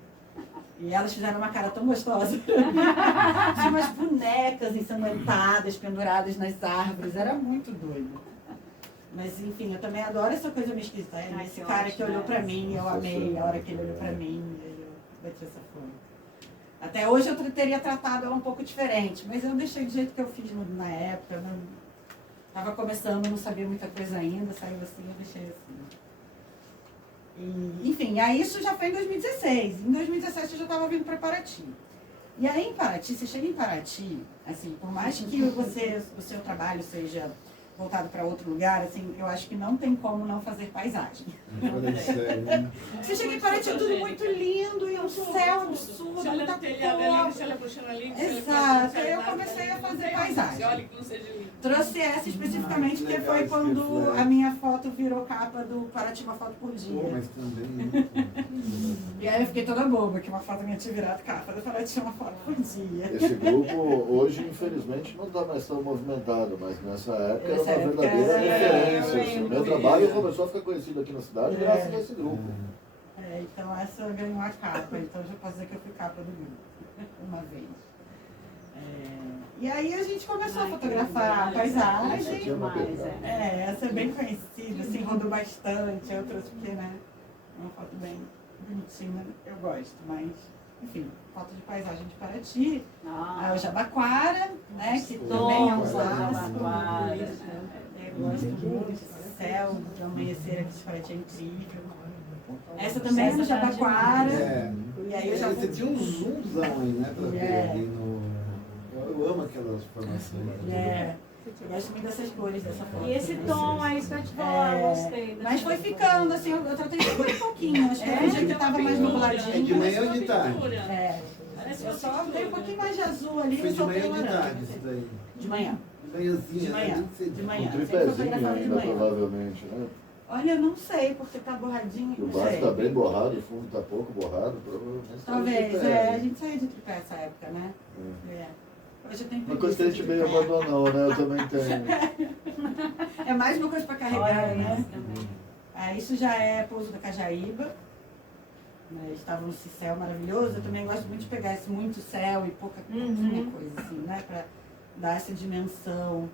E elas fizeram uma cara tão gostosa. Tinha umas bonecas ensanguentadas, penduradas nas árvores. Era muito doido. Mas, enfim, eu também adoro essa coisa meio esquisita. Esse cara que olhou pra mim, eu amei a hora que ele olhou pra mim. Eu bati essa foto. Até hoje eu teria tratado ela um pouco diferente. Mas eu deixei do jeito que eu fiz na época. Eu não... Tava começando, não sabia muita coisa ainda. Saiu assim, eu deixei assim. E, enfim, aí isso já foi em 2016. Em 2017 eu já estava vindo para Paraty. E aí em Paraty, você chega em Paraty, assim, por mais que o seu trabalho seja voltado para outro lugar, assim, eu acho que não tem como não fazer paisagem. Você chega em Paraty, é tudo muito lindo, e um céu absurdo, muita cor. Exato, aí eu comecei a fazer paisagem. Trouxe essa especificamente porque foi quando a minha foto virou capa do Paraty Uma Foto por Dia. Mas também... E aí eu fiquei toda boba, que uma foto minha tinha virado capa do Paraty Uma Foto por Dia. Esse grupo hoje, infelizmente, não está mais tão movimentado, mas nessa época era uma verdadeira referência. Assim. Meu trabalho começou a ficar conhecido aqui na cidade graças a esse grupo. Então essa ganhou a capa, então já posso dizer que eu fui capa do grupo, uma vez. E aí a gente começou a fotografar a paisagem. Essa é bem conhecida, assim, rodou bastante. Eu trouxe porque, né, uma foto bem bonitinha, eu gosto, mas, enfim, foto de paisagem de Paraty. O Jabaquara, né, que também é um clássico. Eu gosto muito, esse céu, do amanhecer aqui de Paraty é incrível. Essa também é no Jabaquara. E aí eu já você tinha um zoomzão aí, né, pra ver ali no... Eu amo aquelas formações. Eu gosto muito dessas cores dessa foto. E esse tom é isso que eu te falar, gostei. Mas foi ficando, assim, eu tratei muito um pouquinho. Acho que era um dia que tava mais nubladinho. De manhã ou de tarde? Eu só dei um pouquinho mais de azul ali. Foi de manhã ou de tarde isso daí? De manhã. De manhãzinha, de manhã. De manhã. Um tripézinho ainda, provavelmente, né? Olha, eu não sei, porque tá borradinho. O baixo tá bem borrado, o fundo tá pouco borrado, provavelmente. Talvez, a gente saía de tripé nessa época, né? Hoje eu tenho uma coisa que a gente meio abandonou, né? Eu também tenho. É mais uma coisa pra carregar, né? Isso já é Pouso da Cajaíba. Estava nesse céu maravilhoso. Eu também gosto muito de pegar esse muito céu e pouquinha coisa, assim, né? Pra dar essa dimensão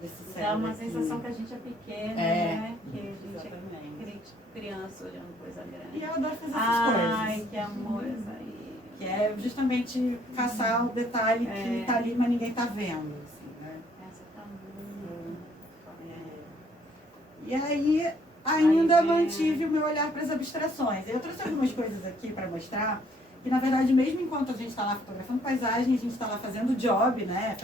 desse céu. Dá uma sensação que a gente é pequena, né? Que a gente é criança olhando coisa grande. E eu adoro fazer essas coisas. Ai, que amor essa aí. Que é justamente caçar o detalhe que tá ali, mas ninguém tá vendo. Assim, né? Essa tá muito. E aí, ainda mantive o meu olhar para as abstrações. Eu trouxe algumas coisas aqui para mostrar, que na verdade, mesmo enquanto a gente está lá fotografando paisagem, a gente está lá fazendo job, né?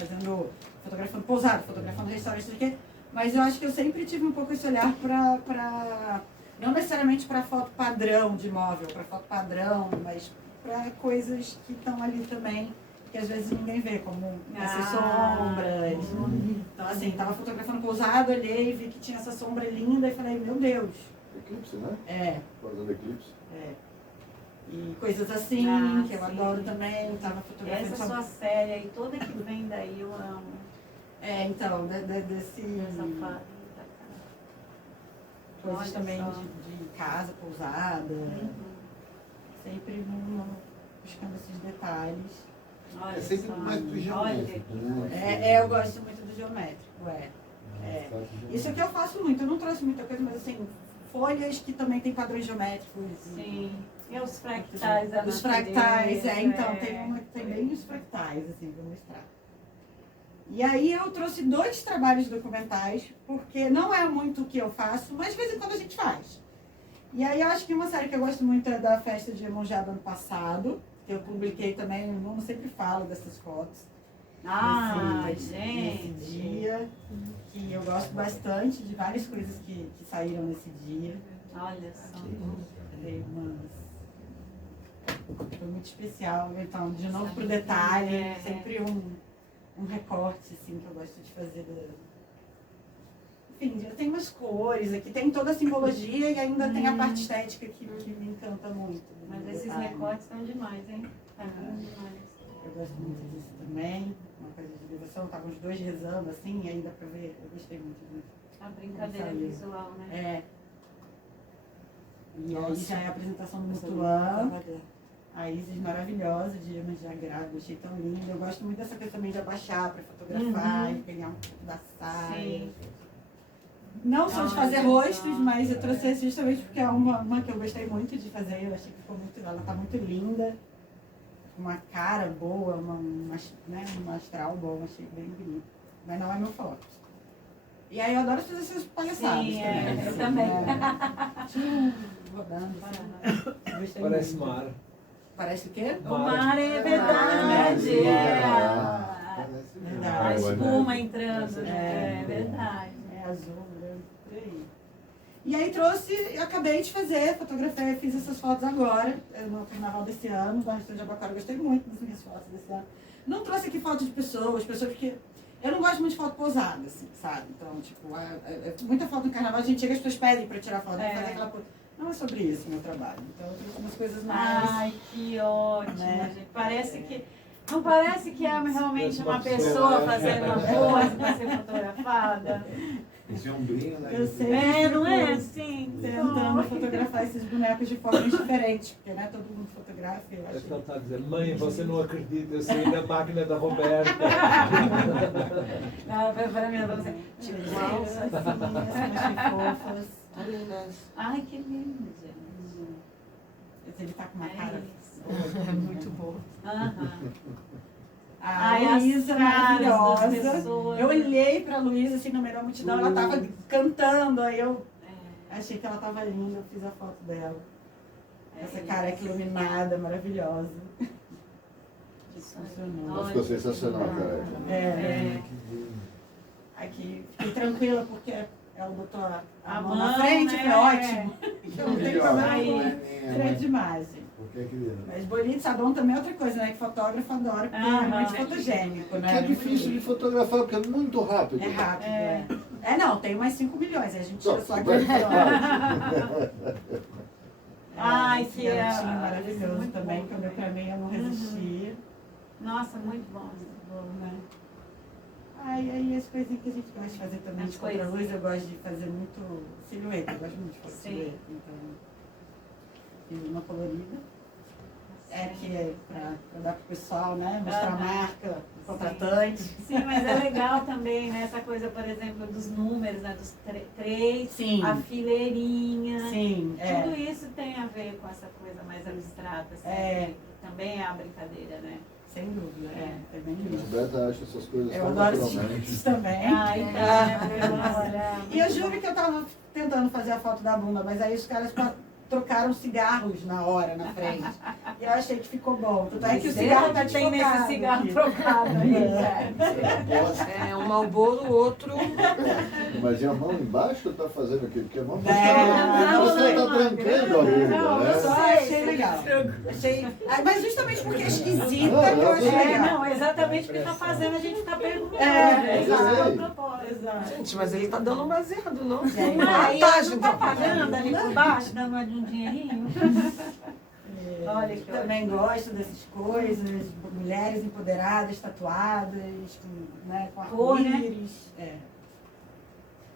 Fotografando pousada, fotografando restaurante, isso aqui. Mas eu acho que eu sempre tive um pouco esse olhar para não necessariamente para foto padrão de móvel, para foto padrão, mas para coisas que estão ali também, que às vezes ninguém vê, como essas sombras. Então, assim, estava fotografando pousado, olhei, vi que tinha essa sombra linda e falei, meu Deus. Eclipse, né? Fazendo eclipse. E coisas assim, que eu adoro também. Eu tava fotografando. Essa sua série aí, toda que vem daí, eu amo. Então, desse... Essa fase. Coisas Olha também só. de casa, pousada. Sempre buscando esses detalhes. Olha É sempre só. mais pro geométrico, né? Eu gosto muito do geométrico, Isso aqui eu faço muito, eu não trouxe muita coisa, mas assim, folhas que também tem padrões geométricos. Sim. E os fractais da Os natureza, fractais, então, tem bem os fractais, assim, vou mostrar. E aí eu trouxe 2 trabalhos documentais, porque não é muito o que eu faço, mas de vez em quando a gente faz. E aí eu acho que uma série que eu gosto muito é da festa de Iemonjá do ano passado, que eu publiquei também, o Nuno sempre fala dessas fotos. Nesse dia, que eu gosto bastante de várias coisas que saíram nesse dia. Olha só. Foi muito especial, então, de novo pro detalhe, sempre um recorte, assim, que eu gosto de fazer. Enfim, já tem umas cores aqui, tem toda a simbologia e ainda tem a parte estética que me encanta muito. Mas esses recortes estão demais, hein? Tá demais. Eu gosto muito disso também, uma coisa de devoção, estavam os 2 rezando assim, e aí dá pra ver, eu gostei muito disso. A brincadeira visual, né? E aí já é a apresentação do Mutuã. A Isis maravilhosa de Iemonjá grávida, eu achei tão linda. Eu gosto muito dessa coisa também de abaixar para fotografar e pegar um pouco da saia. Sim. Não sou de fazer rostos, mas eu trouxe esse justamente porque é uma que eu gostei muito de fazer. Eu achei que ficou muito, ela tá muito linda, uma cara boa, um astral bom, achei bem bonito. Mas não é meu forte. E aí eu adoro fazer essas palhaçadas. Sim, também. eu também. Rodando. Gostei Parece muito. mar. Parece o quê? O mar é verdade. A espuma entrando, né? É verdade. É azul, branco, por aí. E aí eu acabei de fazer, fotografei, fiz essas fotos agora, no carnaval desse ano, da Restaurante de Abacara. Eu gostei muito das minhas fotos desse ano. Não trouxe aqui fotos de pessoas porque eu não gosto muito de foto posada, assim, sabe? Então, tipo, muita foto no carnaval, a gente chega, as pessoas pedem pra tirar foto, fazer aquela coisa. Não é sobre isso o meu trabalho. Então eu trouxe umas coisas mais. Ai, que ótimo, né? gente. Parece que. Não parece que é realmente uma pessoa fazendo uma coisa para ser fotografada? Esse ombrinho, né? Eu sei. Não é assim? Tentando fotografar esses bonecos de formas diferentes, porque não é todo mundo fotografa. Eu É acho. que ele está a dizer, mãe, você não acredita, eu saí na máquina da Roberta. Não, para mim, você. Tira de alça, assim, fofas. Ai, que lindo, gente. Ele tá com uma cara Muito boa. A Luísa maravilhosa. Pessoas. Eu olhei pra Luísa assim no meio da multidão, ela tava cantando, aí eu achei que ela tava linda, eu fiz a foto dela. Essa careca iluminada, maravilhosa. Funcionou. Ficou sensacional, cara. Aqui, fiquei tranquila porque ela botou a mão mão, na frente, né? foi ótimo. Eu não tenho problema Aí. com frente de imagem. Mas bolinho de sabão também é outra coisa, né? Que fotógrafo adora, porque é muito fotogênico, né? Que é difícil de fotografar, porque é muito rápido. É rápido, não, tem mais 5 milhões, a gente tira só aqui. Ai, Esse que é garotinho maravilhoso muito também, bom que olhou pra mim, eu não resisti. Nossa, muito bom. Né? Aí as coisinhas que a gente gosta de fazer também, As de contra-luz, coisinhas. eu gosto de fazer muito silhueta, eu gosto muito de fazer Sim. silhueta, então fiz uma colorida. Que é pra dar pro pessoal, né? Mostrar a marca, o contratante. Sim, mas é legal também, né? Essa coisa, por exemplo, dos números, né? Dos 3, Sim. a fileirinha. Sim, Tudo isso tem a ver com essa coisa mais abstrata, assim, que também é a brincadeira, né? Sem dúvida, é bem A lindo. Roberta acha essas coisas Eu tão adoro esses naturalmente. vídeos também. E eu juro que eu tava tentando fazer a foto da bunda, mas aí os caras trocaram cigarros na hora, na frente. E eu achei que ficou bom. Tanto é que o cigarro tá tem nesse desfocado cigarro aqui. trocado aí. É um Marlboro, o outro. Mas e a mão embaixo tá fazendo aquilo? Porque a mão você não, tá trancando a bunda, Eu né? só achei legal. Mas justamente porque é esquisita que eu achei legal. Não, exatamente porque tá fazendo a gente ficar perguntando. exato. Exato. Gente, mas ele tá dando baseado, não? Aí ela não tá pagando ali por baixo, dando um dinheirinho. Olha que também gosto dessas coisas, mulheres empoderadas, tatuadas, com Cor, né? arco-íris.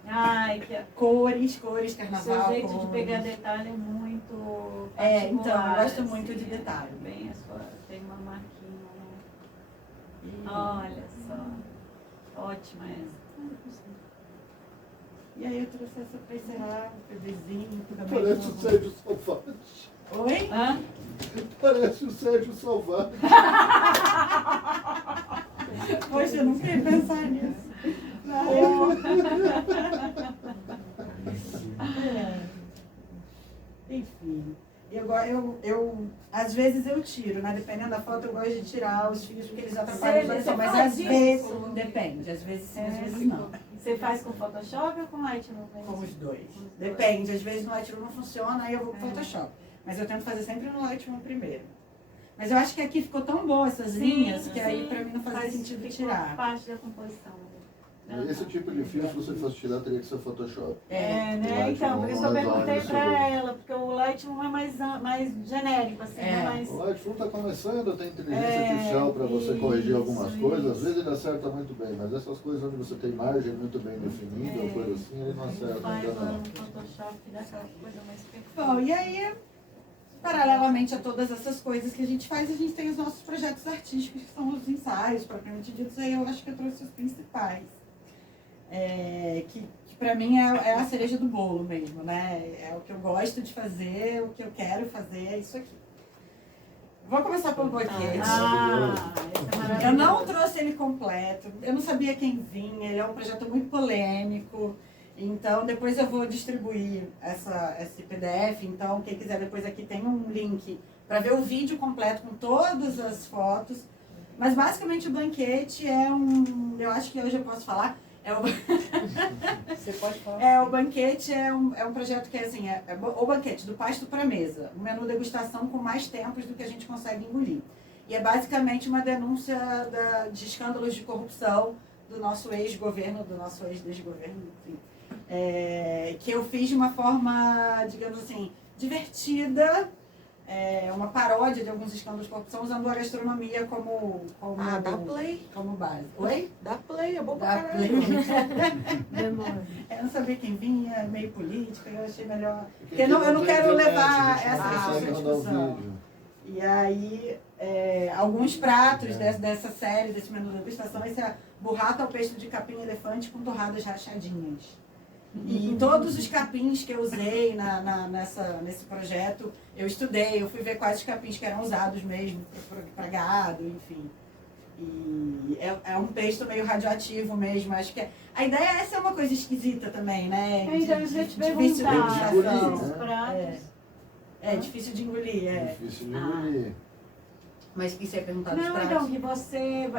Ai, que Cores, o carnaval. seu jeito de cores. pegar detalhe é muito Então, eu particular, gosto muito de assim, detalhe. Bem, a sua, tem uma marquinha, né? E- Olha só. Ótima essa. E aí eu trouxe essa pra encerrar, o bebezinho, tudo bem. Parece o Sérgio Salvati. Oi? Hã? Parece o Sérgio Salvati. Poxa, eu não queria pensar nisso. Enfim, às vezes eu tiro, né? Dependendo da foto, eu gosto de tirar os fios porque eles atrapalham a impressão. Mas faz às isso? vezes, depende. Às vezes sim, às vezes não. Você faz com Photoshop ou com Lightroom? Com os dois. Depende. Às vezes no Lightroom não funciona, aí eu vou pro Photoshop. Mas eu tento fazer sempre no Lightroom primeiro. Mas eu acho que aqui ficou tão boa essas linhas que aí pra mim não fazia sentido tirar. Parte da composição. Esse tipo de fio, se você fosse tirar, teria que ser Photoshop. Né? Então, por isso eu perguntei pra ela, porque o Lightroom é mais genérico, assim, né? Mais... O Lightroom está começando, tem inteligência artificial para você corrigir algumas coisas. Às vezes ele acerta muito bem, mas essas coisas onde você tem margem muito bem definida, ou coisa assim, ele não acerta ainda não. No Photoshop dá aquela coisa mais perfeita. Bom, e aí, paralelamente a todas essas coisas que a gente faz, a gente tem os nossos projetos artísticos, que são os ensaios, propriamente ditos. Aí eu acho que eu trouxe os principais. Que pra mim é a cereja do bolo mesmo, né? É o que eu gosto de fazer, o que eu quero fazer, é isso aqui. Vou começar pelo banquete. Esse é maravilhoso. Eu não trouxe ele completo, eu não sabia quem vinha, ele é um projeto muito polêmico. Então, depois eu vou distribuir esse PDF. Então, quem quiser, depois aqui tem um link para ver o vídeo completo com todas as fotos. Mas, basicamente, o banquete eu acho que hoje eu posso falar, Você pode falar. o banquete é um projeto que é assim, o banquete, do pasto para a mesa. Um menu degustação com mais tempos do que a gente consegue engolir. E é basicamente uma denúncia de escândalos de corrupção do nosso ex-governo, do nosso ex-desgoverno, enfim. Que eu fiz de uma forma, digamos assim, divertida, uma paródia de alguns escândalos de corrupção, usando a gastronomia como dá play. como base. Oi? Dá play, é bom pra Dá caralho. play. Eu não sabia quem vinha, meio política, eu achei melhor. Porque eu não quero levar essa discussão. E aí, alguns pratos dessa série, desse menu de degustação, esse é burrata ao pesto de capim-elefante com torradas rachadinhas. E todos os capins que eu usei nesse projeto, eu estudei, eu fui ver quais os capins que eram usados mesmo para gado, enfim. E é um pesto meio radioativo mesmo, acho que a ideia é ser uma coisa esquisita também, né? Então, eu ia te difícil de perguntar, degustação. os pratos. Difícil de engolir, Difícil de engolir. Mas que você ia perguntar dos Não, pratos? então, que você,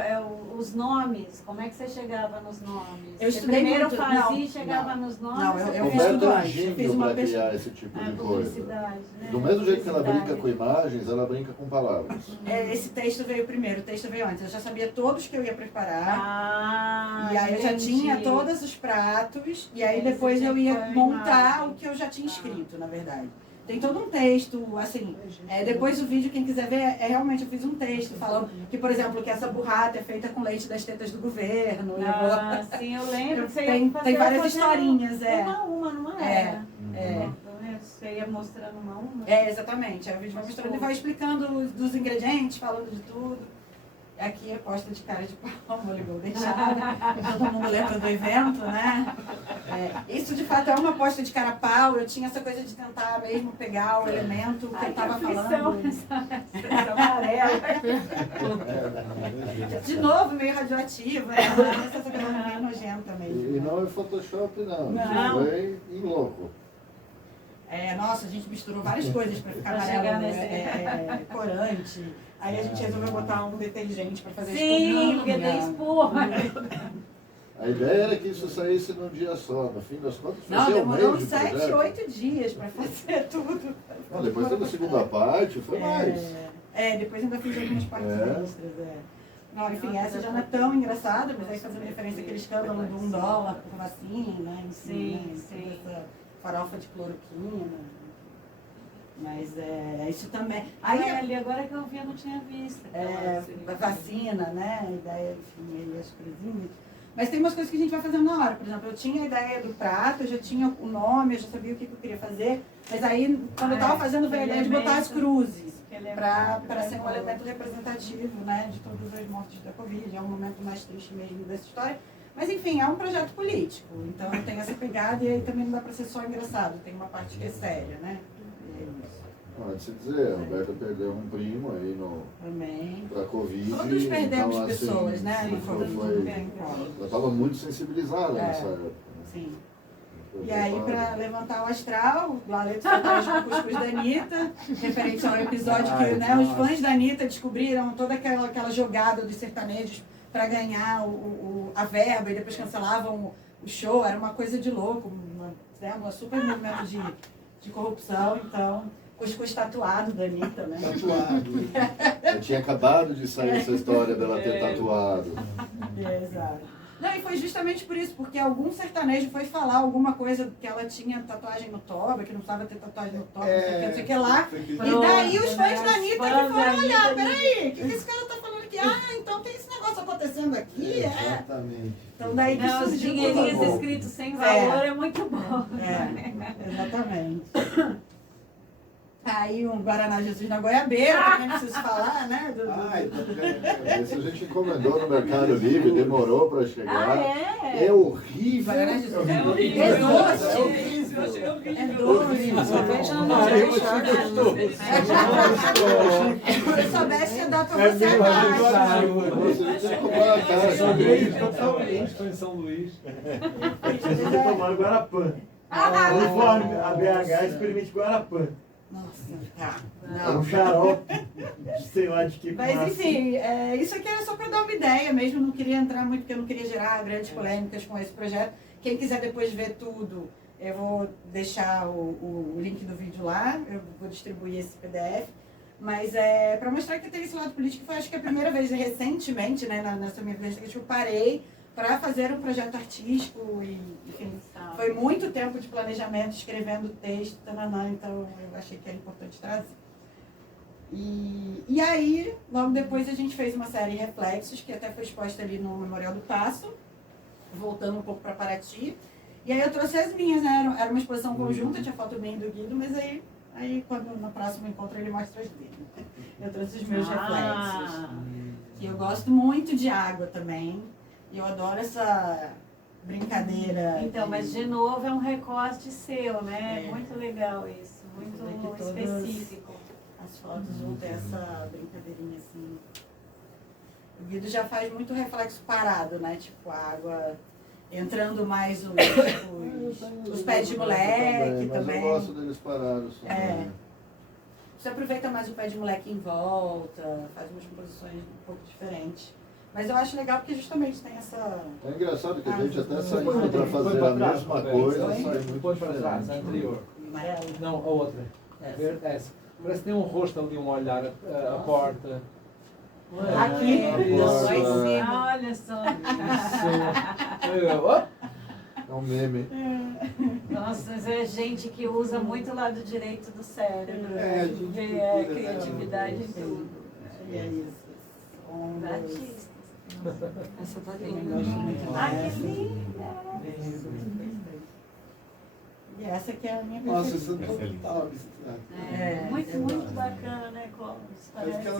os nomes, como é que você chegava nos nomes? Eu Você estudei primeiro muito, fazia e chegava nos nomes? Não, você eu fez fiz Roberto tudo é um antes, eu fiz gênio uma para pesquisa. criar esse tipo de coisa. Publicidade, né? Do mesmo jeito que ela brinca Publicidade. com imagens, ela brinca com palavras. Esse texto veio primeiro, o texto veio antes. Eu já sabia todos que eu ia preparar. E aí eu já entendi. tinha todos os pratos. E aí Aí depois você eu ia tinha que montar imagem. o que eu já tinha escrito, na verdade. Tem todo um texto, assim, depois do vídeo, quem quiser ver, realmente eu fiz um texto falando que, por exemplo, que essa burrata é feita com leite das tetas do governo. Sim, eu lembro. que você Tem ia fazer, várias fazendo historinhas, Uma a uma, não é? É. Você ia mostrando uma a uma? Exatamente. Aí o vídeo vai mostrando e vai explicando dos ingredientes, falando de tudo. Aqui é posta de cara de pau, vou deixar. Todo mundo lembra do evento, né? Isso de fato é uma posta de cara a pau. Eu tinha essa coisa de tentar mesmo pegar o elemento que eu estava falando. Essa amarela. De novo, meio radioativa, né? Essa coisa meio nojenta mesmo. E não é Photoshop, não. Não. Isso foi em louco. Nossa, a gente misturou várias coisas para ficar Pra chegar amarelo. Corante. Aí a gente resolveu botar um detergente para fazer Sim, porque tem espuma. espuma. A ideia era que isso saísse num dia só. No fim das contas, foi Não, um demorou mês uns de 7, projeto. 8 dias para fazer tudo. Não, depois teve a segunda parte, foi mais. Depois ainda fiz algumas partes extras. Não, enfim, essa já não é tão engraçada, mas aí fazendo referência àquele escândalo do $1 por vacina, enfim, Sim, né, sim. toda essa farofa de cloroquina. Mas isso também. Aí ali, agora que eu vi, eu não tinha visto. A vacina, né? A ideia, enfim, aí as coisinhas. Mas tem umas coisas que a gente vai fazendo na hora. Por exemplo, eu tinha a ideia do prato, eu já tinha o nome, eu já sabia o que eu queria fazer. Mas aí, quando eu estava fazendo, veio a ideia de botar as cruzes. Para ser um elemento representativo, né, de todas as mortes da Covid. É um momento mais triste mesmo dessa história. Mas, enfim, é um projeto político. Então, tem essa pegada e aí também não dá para ser só engraçado. Tem uma parte que é séria, né? Pode-se dizer, a Roberta perdeu um primo aí para Covid. Todos perdemos então, pessoas, assim, né? Ela estava muito sensibilizada nessa época. Sim. E aí, para levantar o astral, o Galeto Fantástico Cuscuz da Anitta, referente ao episódio que os fãs da Anitta descobriram toda aquela jogada dos sertanejos para ganhar a verba e depois cancelavam o show. Era uma coisa de louco, um super movimento de corrupção. Então, cuscuz tatuado da Anitta, né? Tatuado. Eu tinha acabado de sair essa história dela ter tatuado. Exato. Não, e foi justamente por isso, porque algum sertanejo foi falar alguma coisa que ela tinha tatuagem no toba, que não precisava ter tatuagem no toba, não sei o que lá. E daí os fãs da Anitta que foram olhar, peraí, o que esse cara tá falando aqui? Ah, então tem esse negócio acontecendo aqui, Exatamente. Então daí que os dinheirinhos escritos sem valor é muito bom. Exatamente. Aí um Guaraná Jesus na goiabeira, também não preciso falar, né? Esse a gente encomendou no Mercado Livre, demorou para chegar. É horrível. Guaraná Jesus É horrível. É doce. É horrível. Eu achei horrível. É doce. Sorvete ela não tinha deixado. Se eu soubesse, ia dar pra você agora. Você tem que comprar a cara. Totalmente, foi em São Luís. Vocês tomaram Guarapã. Quando for a BH, experimente Guarapã. Nossa, tá. É um xarope, sei lá de que. Mas enfim, isso aqui era só para dar uma ideia mesmo, não queria entrar muito, porque eu não queria gerar grandes polêmicas com esse projeto. Quem quiser depois ver tudo, eu vou deixar o link do vídeo lá, eu vou distribuir esse PDF. Mas para mostrar que tem esse lado político, foi acho que a primeira vez recentemente, né, nessa minha vida, que eu parei para fazer um projeto artístico e, enfim, foi muito tempo de planejamento, escrevendo texto, tananã, então eu achei que era importante trazer. E aí, logo depois a gente fez uma série Reflexos, que até foi exposta ali no Memorial do Paço, voltando um pouco para Paraty. E aí eu trouxe as minhas, né, era uma exposição conjunta, tinha foto minha e do Guido, mas aí quando no próximo encontro ele mostra as dele. Eu trouxe os meus reflexos. E eu gosto muito de água também. E eu adoro essa brincadeira. Então, mas de novo é um recorte seu, né? Muito legal isso, muito específico. As fotos vão ter essa brincadeirinha assim. O Guido já faz muito reflexo parado, né? Tipo, a água entrando mais os pés de moleque também. Mas eu gosto deles parados. Você aproveita mais o pé de moleque em volta, faz umas composições um pouco diferentes. Mas eu acho legal porque justamente tem essa... É engraçado que a gente até saindo para fazer a mesma coisa, sai muito Depois para trás, a diferente. anterior. Amarelo. Não, a outra. Essa. Parece que tem um rosto ali, um olhar, a porta. Aqui. Lá em cima, olha só. É um meme. Nossa, mas é gente que usa muito o lado direito do cérebro. A gente vê criatividade em tudo. E é isso. Os artistas. Essa tá Também linda. gosto muito. Ah, que linda! E essa aqui é a minha Nossa, preferida. isso é total abstrato. Muito bacana, né, Clóvis? Parece que ela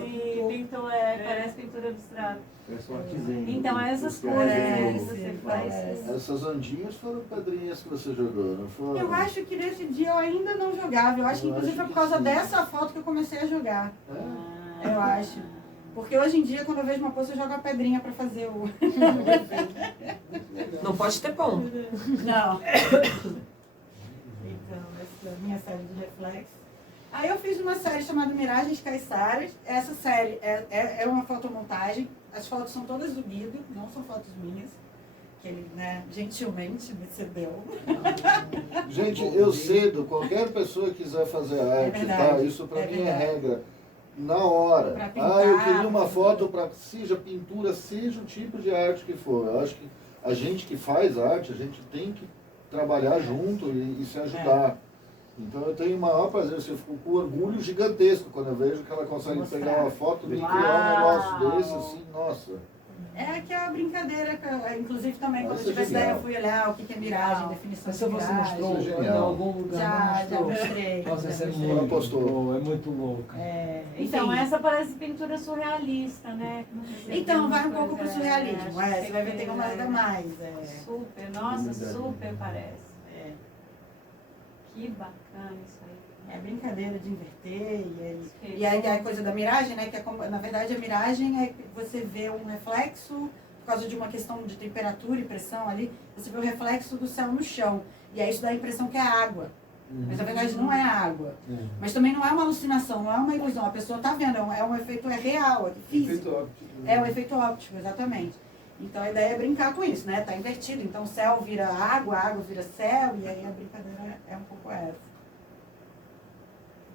Parece pintura abstrata. Parece um artesão. Então, essas coisas É, que você sim, faz. parece. Essas ondinhas foram pedrinhas que você jogou, não foram? Eu acho que nesse dia eu ainda não jogava. Eu acho que inclusive foi por causa dessa foto que eu comecei a jogar. Eu acho. Porque hoje em dia, quando eu vejo uma poça, eu jogo a pedrinha pra fazer o... Não pode ter pão. Não. Então, essa é a minha série de reflexos. Aí eu fiz uma série chamada Miragens Caiçaras. Essa série é uma fotomontagem. As fotos são todas do Guido, não são fotos minhas. Que ele, né, gentilmente me cedeu. Gente, eu cedo, qualquer pessoa que quiser fazer arte, verdade, tá? Isso pra é mim verdade. é regra. Na hora. Pra pintar, Eu queria uma pra foto para seja pintura, seja o tipo de arte que for. Eu acho que a gente que faz arte, a gente tem que trabalhar junto e se ajudar. Então eu tenho o maior prazer, assim, eu fico com orgulho gigantesco quando eu vejo que ela consegue pegar uma foto e criar um negócio desse, assim, nossa. É que é uma brincadeira, inclusive também quando eu Isso é tive essa ideia genial. eu fui olhar o que é miragem, definição Mas de se você miragem. mostrou Isso é em genial. algum lugar, Já não mostrou? mostrei. Nossa, isso é já muito postou. bom, é muito louco. Então, enfim. essa parece pintura surrealista, né? Então, vai um pouco pro Coisa, surrealismo, acho você vai ver tem uma ainda mais. Super, nossa, super parece. Que bacana isso aí. É brincadeira de inverter, e aí a coisa da miragem, né? Que é na verdade a miragem é que você vê um reflexo, por causa de uma questão de temperatura e pressão ali, você vê o reflexo do céu no chão. E aí isso dá a impressão que é água. Mas na verdade não é água. Mas também não é uma alucinação, não é uma ilusão. A pessoa está vendo, é um efeito real, é físico. Efeito óptico. É um efeito óptico, exatamente. Então a ideia é brincar com isso, né? Tá invertido. Então o céu vira água, a água vira céu, e aí a brincadeira é um pouco essa.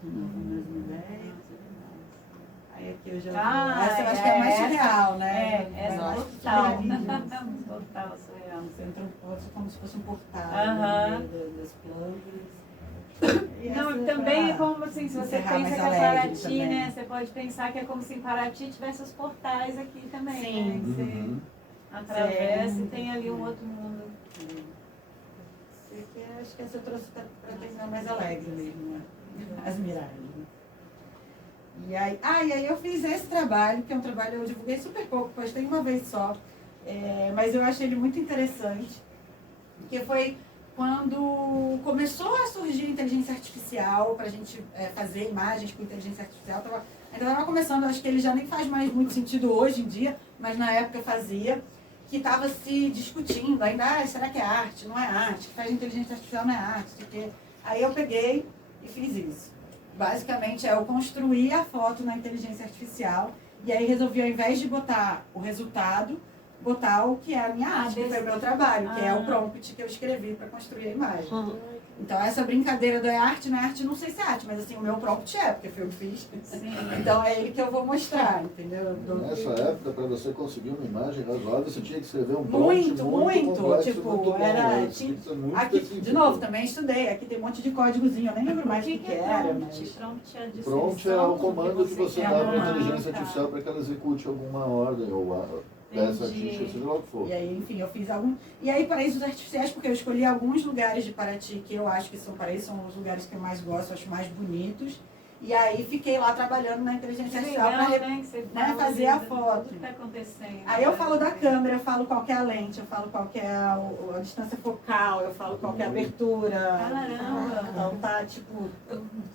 De novo, a mesma ideia. Aí aqui eu já essa eu acho que é a mais surreal, né? Essa Mais total. surrealismo. Total surreal. Você entra como se fosse um portal Aham. no meio das plantas. E Não, essa também pra é como assim, se você encerrar pensa mais que é alegre Paraty, também. né? Você pode pensar que é como se em Paraty tivesse os portais aqui também, Sim. né? Que você Uhum. atravessa e tem ali um outro mundo. Esse aqui, acho que essa eu trouxe para terminar mais alegre mesmo, né? As miragens. E aí eu fiz esse trabalho, que é um trabalho, eu divulguei super pouco, postei uma vez só, mas eu achei ele muito interessante, que foi quando começou a surgir a inteligência artificial, para a gente fazer imagens com inteligência artificial, ainda estava começando, acho que ele já nem faz mais muito sentido hoje em dia, mas na época fazia, que estava se discutindo, ainda, será que é arte? Não é arte, que faz inteligência artificial não é arte, porque... Aí eu peguei e fiz isso. Basicamente eu construí a foto na inteligência artificial e aí resolvi, ao invés de botar o resultado, botar o que é a minha arte, que foi o meu trabalho, que é o prompt que eu escrevi para construir a imagem. Então essa brincadeira do é arte, não é arte, não sei se é arte, mas assim, o meu prompt porque foi eu que fiz. Sim. Então é ele que eu vou mostrar, entendeu? Nessa época, para você conseguir uma imagem razoável, você tinha que escrever um prompt Muito, complexo, tipo, muito bom, era... né? Tinha que ser muito Aqui, específico. de novo, também estudei, aqui tem um monte de códigozinho, eu nem lembro mais o que era, prompt? mas... Prompt é a descrição Prompt é o comando que você quer. dá para a Ah, inteligência tá. artificial para que ela execute alguma ordem ou peça Entendi. artística, seja lá o que for. E aí, enfim, eu fiz algum... E aí, paraísos artificiais, porque eu escolhi alguns lugares de Paraty que eu acho que são paraísos, são os lugares que eu mais gosto, acho mais bonitos. E aí, fiquei lá trabalhando na inteligência artificial para né? Que você fazer a foto. Tudo que tá acontecendo. Aí eu falo da câmera, eu falo qual que é a lente, eu falo qual que é a distância focal, eu falo qual que é a abertura. Caramba! Então tá, tipo,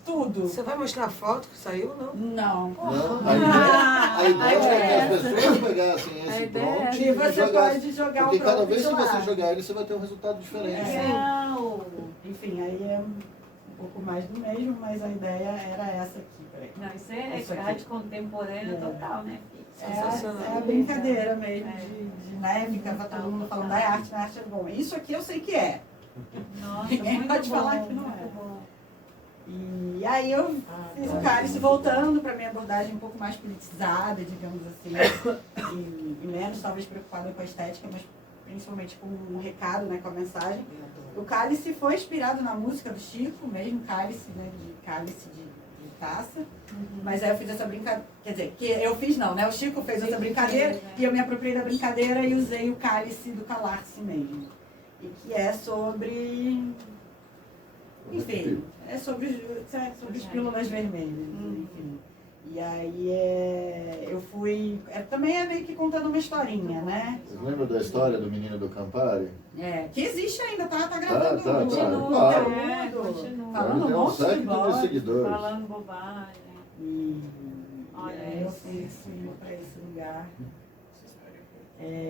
tudo. Você vai mostrar a foto que saiu, não? Não. Não, a ideia é que as pessoas pegassem A esse ideia é prompt E você jogassem. pode jogar Porque o cada prompt vez que lá. você jogar ele, você vai ter um resultado diferente. Legal! Enfim, aí é um pouco mais do mesmo, mas a ideia era essa aqui. Peraí. Não, isso é Isso aqui. arte contemporânea É. total, né, filho? É a brincadeira mesmo de né? Ficava todo mundo falando da arte, na arte é bom. Isso aqui eu sei que é. Nossa, Ninguém muito pode bom, falar que não muito é. bom. E aí eu fiz o cálice voltando para minha abordagem um pouco mais politizada, digamos assim, e menos talvez preocupada com a estética, mas principalmente com o recado, né, com a mensagem. O cálice foi inspirado na música do Chico, mesmo cálice, né, de taça, mas aí eu fiz essa brincadeira, quer dizer, que eu fiz não, né, o Chico fez essa brincadeira e eu me apropriei da brincadeira e usei o cálice do Calarce mesmo, e que é sobre... Enfim, é sobre as pílulas vermelhas, enfim. E aí eu fui... também é meio que contando uma historinha, né? Vocês lembram da história do menino do Campari? Que existe ainda, tá gravando. Tá, Continua, claro. Continua. Falando um Tem monte de século de bosta. seguidores. Falando bobagem. E Olha aí eu isso. fui para esse lugar.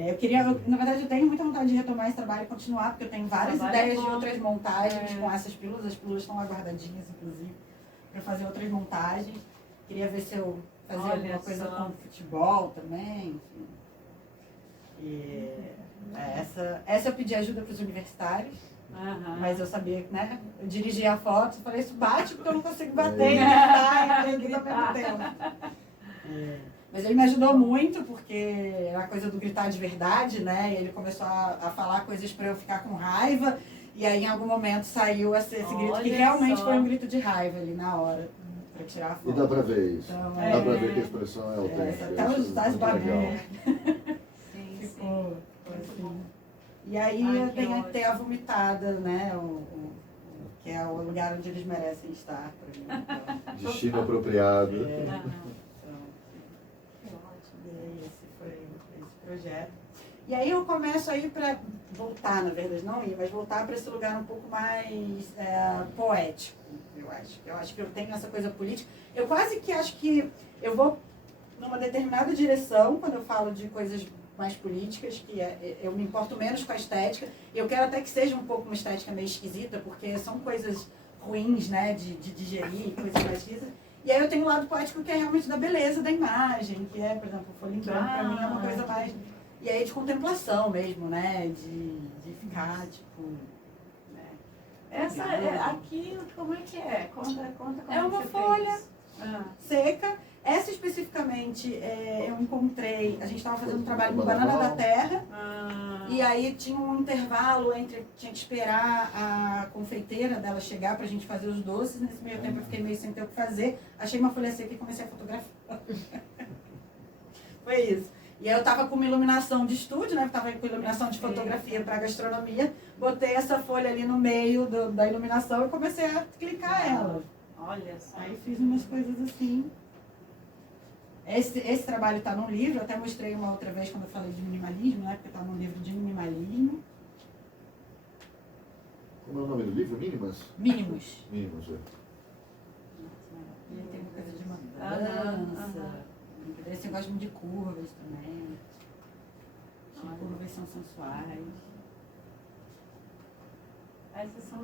Eu queria, na verdade, eu tenho muita vontade de retomar esse trabalho e continuar, porque eu tenho várias Trabalho é ideias de bom. outras montagens com essas pílulas. As pílulas estão lá guardadinhas, inclusive, para fazer outras montagens. Queria ver se eu fazia Olha alguma coisa só. com futebol também, enfim. E essa eu pedi ajuda para os universitários, Aham. mas eu sabia, né? Eu dirigi a foto, falei, isso bate porque eu não consigo bater e gritar e gritar ao mesmo tempo. Mas ele me ajudou muito, porque a coisa do gritar de verdade, né? E ele começou a falar coisas para eu ficar com raiva. E aí, em algum momento, saiu esse grito, que Olha realmente só. foi um grito de raiva ali na hora, pra tirar a foto. E dá pra ver isso. Então, Dá pra ver que a expressão é autêntica. até isso os é muito legal. Sim, Ficou Muito assim. bom. E aí Ai, eu que tenho ótimo. até a vomitada, né? Que é o lugar onde eles merecem estar pra mim. Então, Destino apropriado. então, Que ótimo. e aí esse foi esse projeto. E aí eu começo aí para voltar, na verdade, não ir, mas voltar para esse lugar um pouco mais poético, eu acho. Eu acho que eu tenho essa coisa política. Eu quase que acho que eu vou numa determinada direção quando eu falo de coisas mais políticas, que eu me importo menos com a estética. Eu quero até que seja um pouco uma estética meio esquisita, porque são coisas ruins, né, de digerir, coisas mais esquisitas. E aí eu tenho o lado poético que é realmente da beleza da imagem, que é, por exemplo, o folha em branco, pra mim é uma coisa mais... E aí de contemplação mesmo, né, de ficar, tipo... Né, Essa, aqui, como é que é? Conta como É uma você folha. fez. seca. Essa especificamente eu encontrei, a gente estava fazendo um trabalho no Banana da Terra, e aí tinha um intervalo entre, tinha que esperar a confeiteira dela chegar pra gente fazer os doces, nesse meio tempo eu fiquei meio sem ter o que fazer, achei uma folha seca e comecei a fotografar. Foi isso. E aí eu tava com uma iluminação de estúdio, né, eu tava com iluminação de fotografia para gastronomia, botei essa folha ali no meio da iluminação e comecei a clicar ela. Olha só. Aí fiz umas coisas assim. Esse trabalho está num livro, eu até mostrei uma outra vez quando eu falei de minimalismo, né? Porque está num livro de minimalismo. Como é o nome do livro? Mínimas? Mínimos. Mínimos, é. E aí tem uma coisa de uma dança. Esse eu gosto muito de curvas também. As curvas são sensuais. Essas são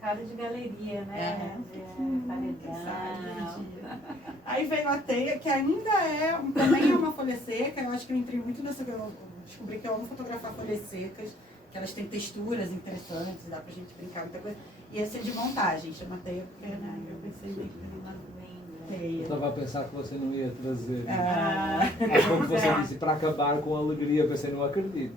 cara de galeria, né? Paredão. Aí veio a teia, que ainda também é uma folha seca. Eu acho que eu entrei muito nessa. Eu descobri que eu amo fotografar folhas secas, que elas têm texturas interessantes, dá pra gente brincar muita coisa. E esse é de montagem, chama teia, porque né, eu pensei Eu teia. estava a pensar que você não ia trazer. Ah, Quando você disse para acabar com alegria, eu pensei, não acredito.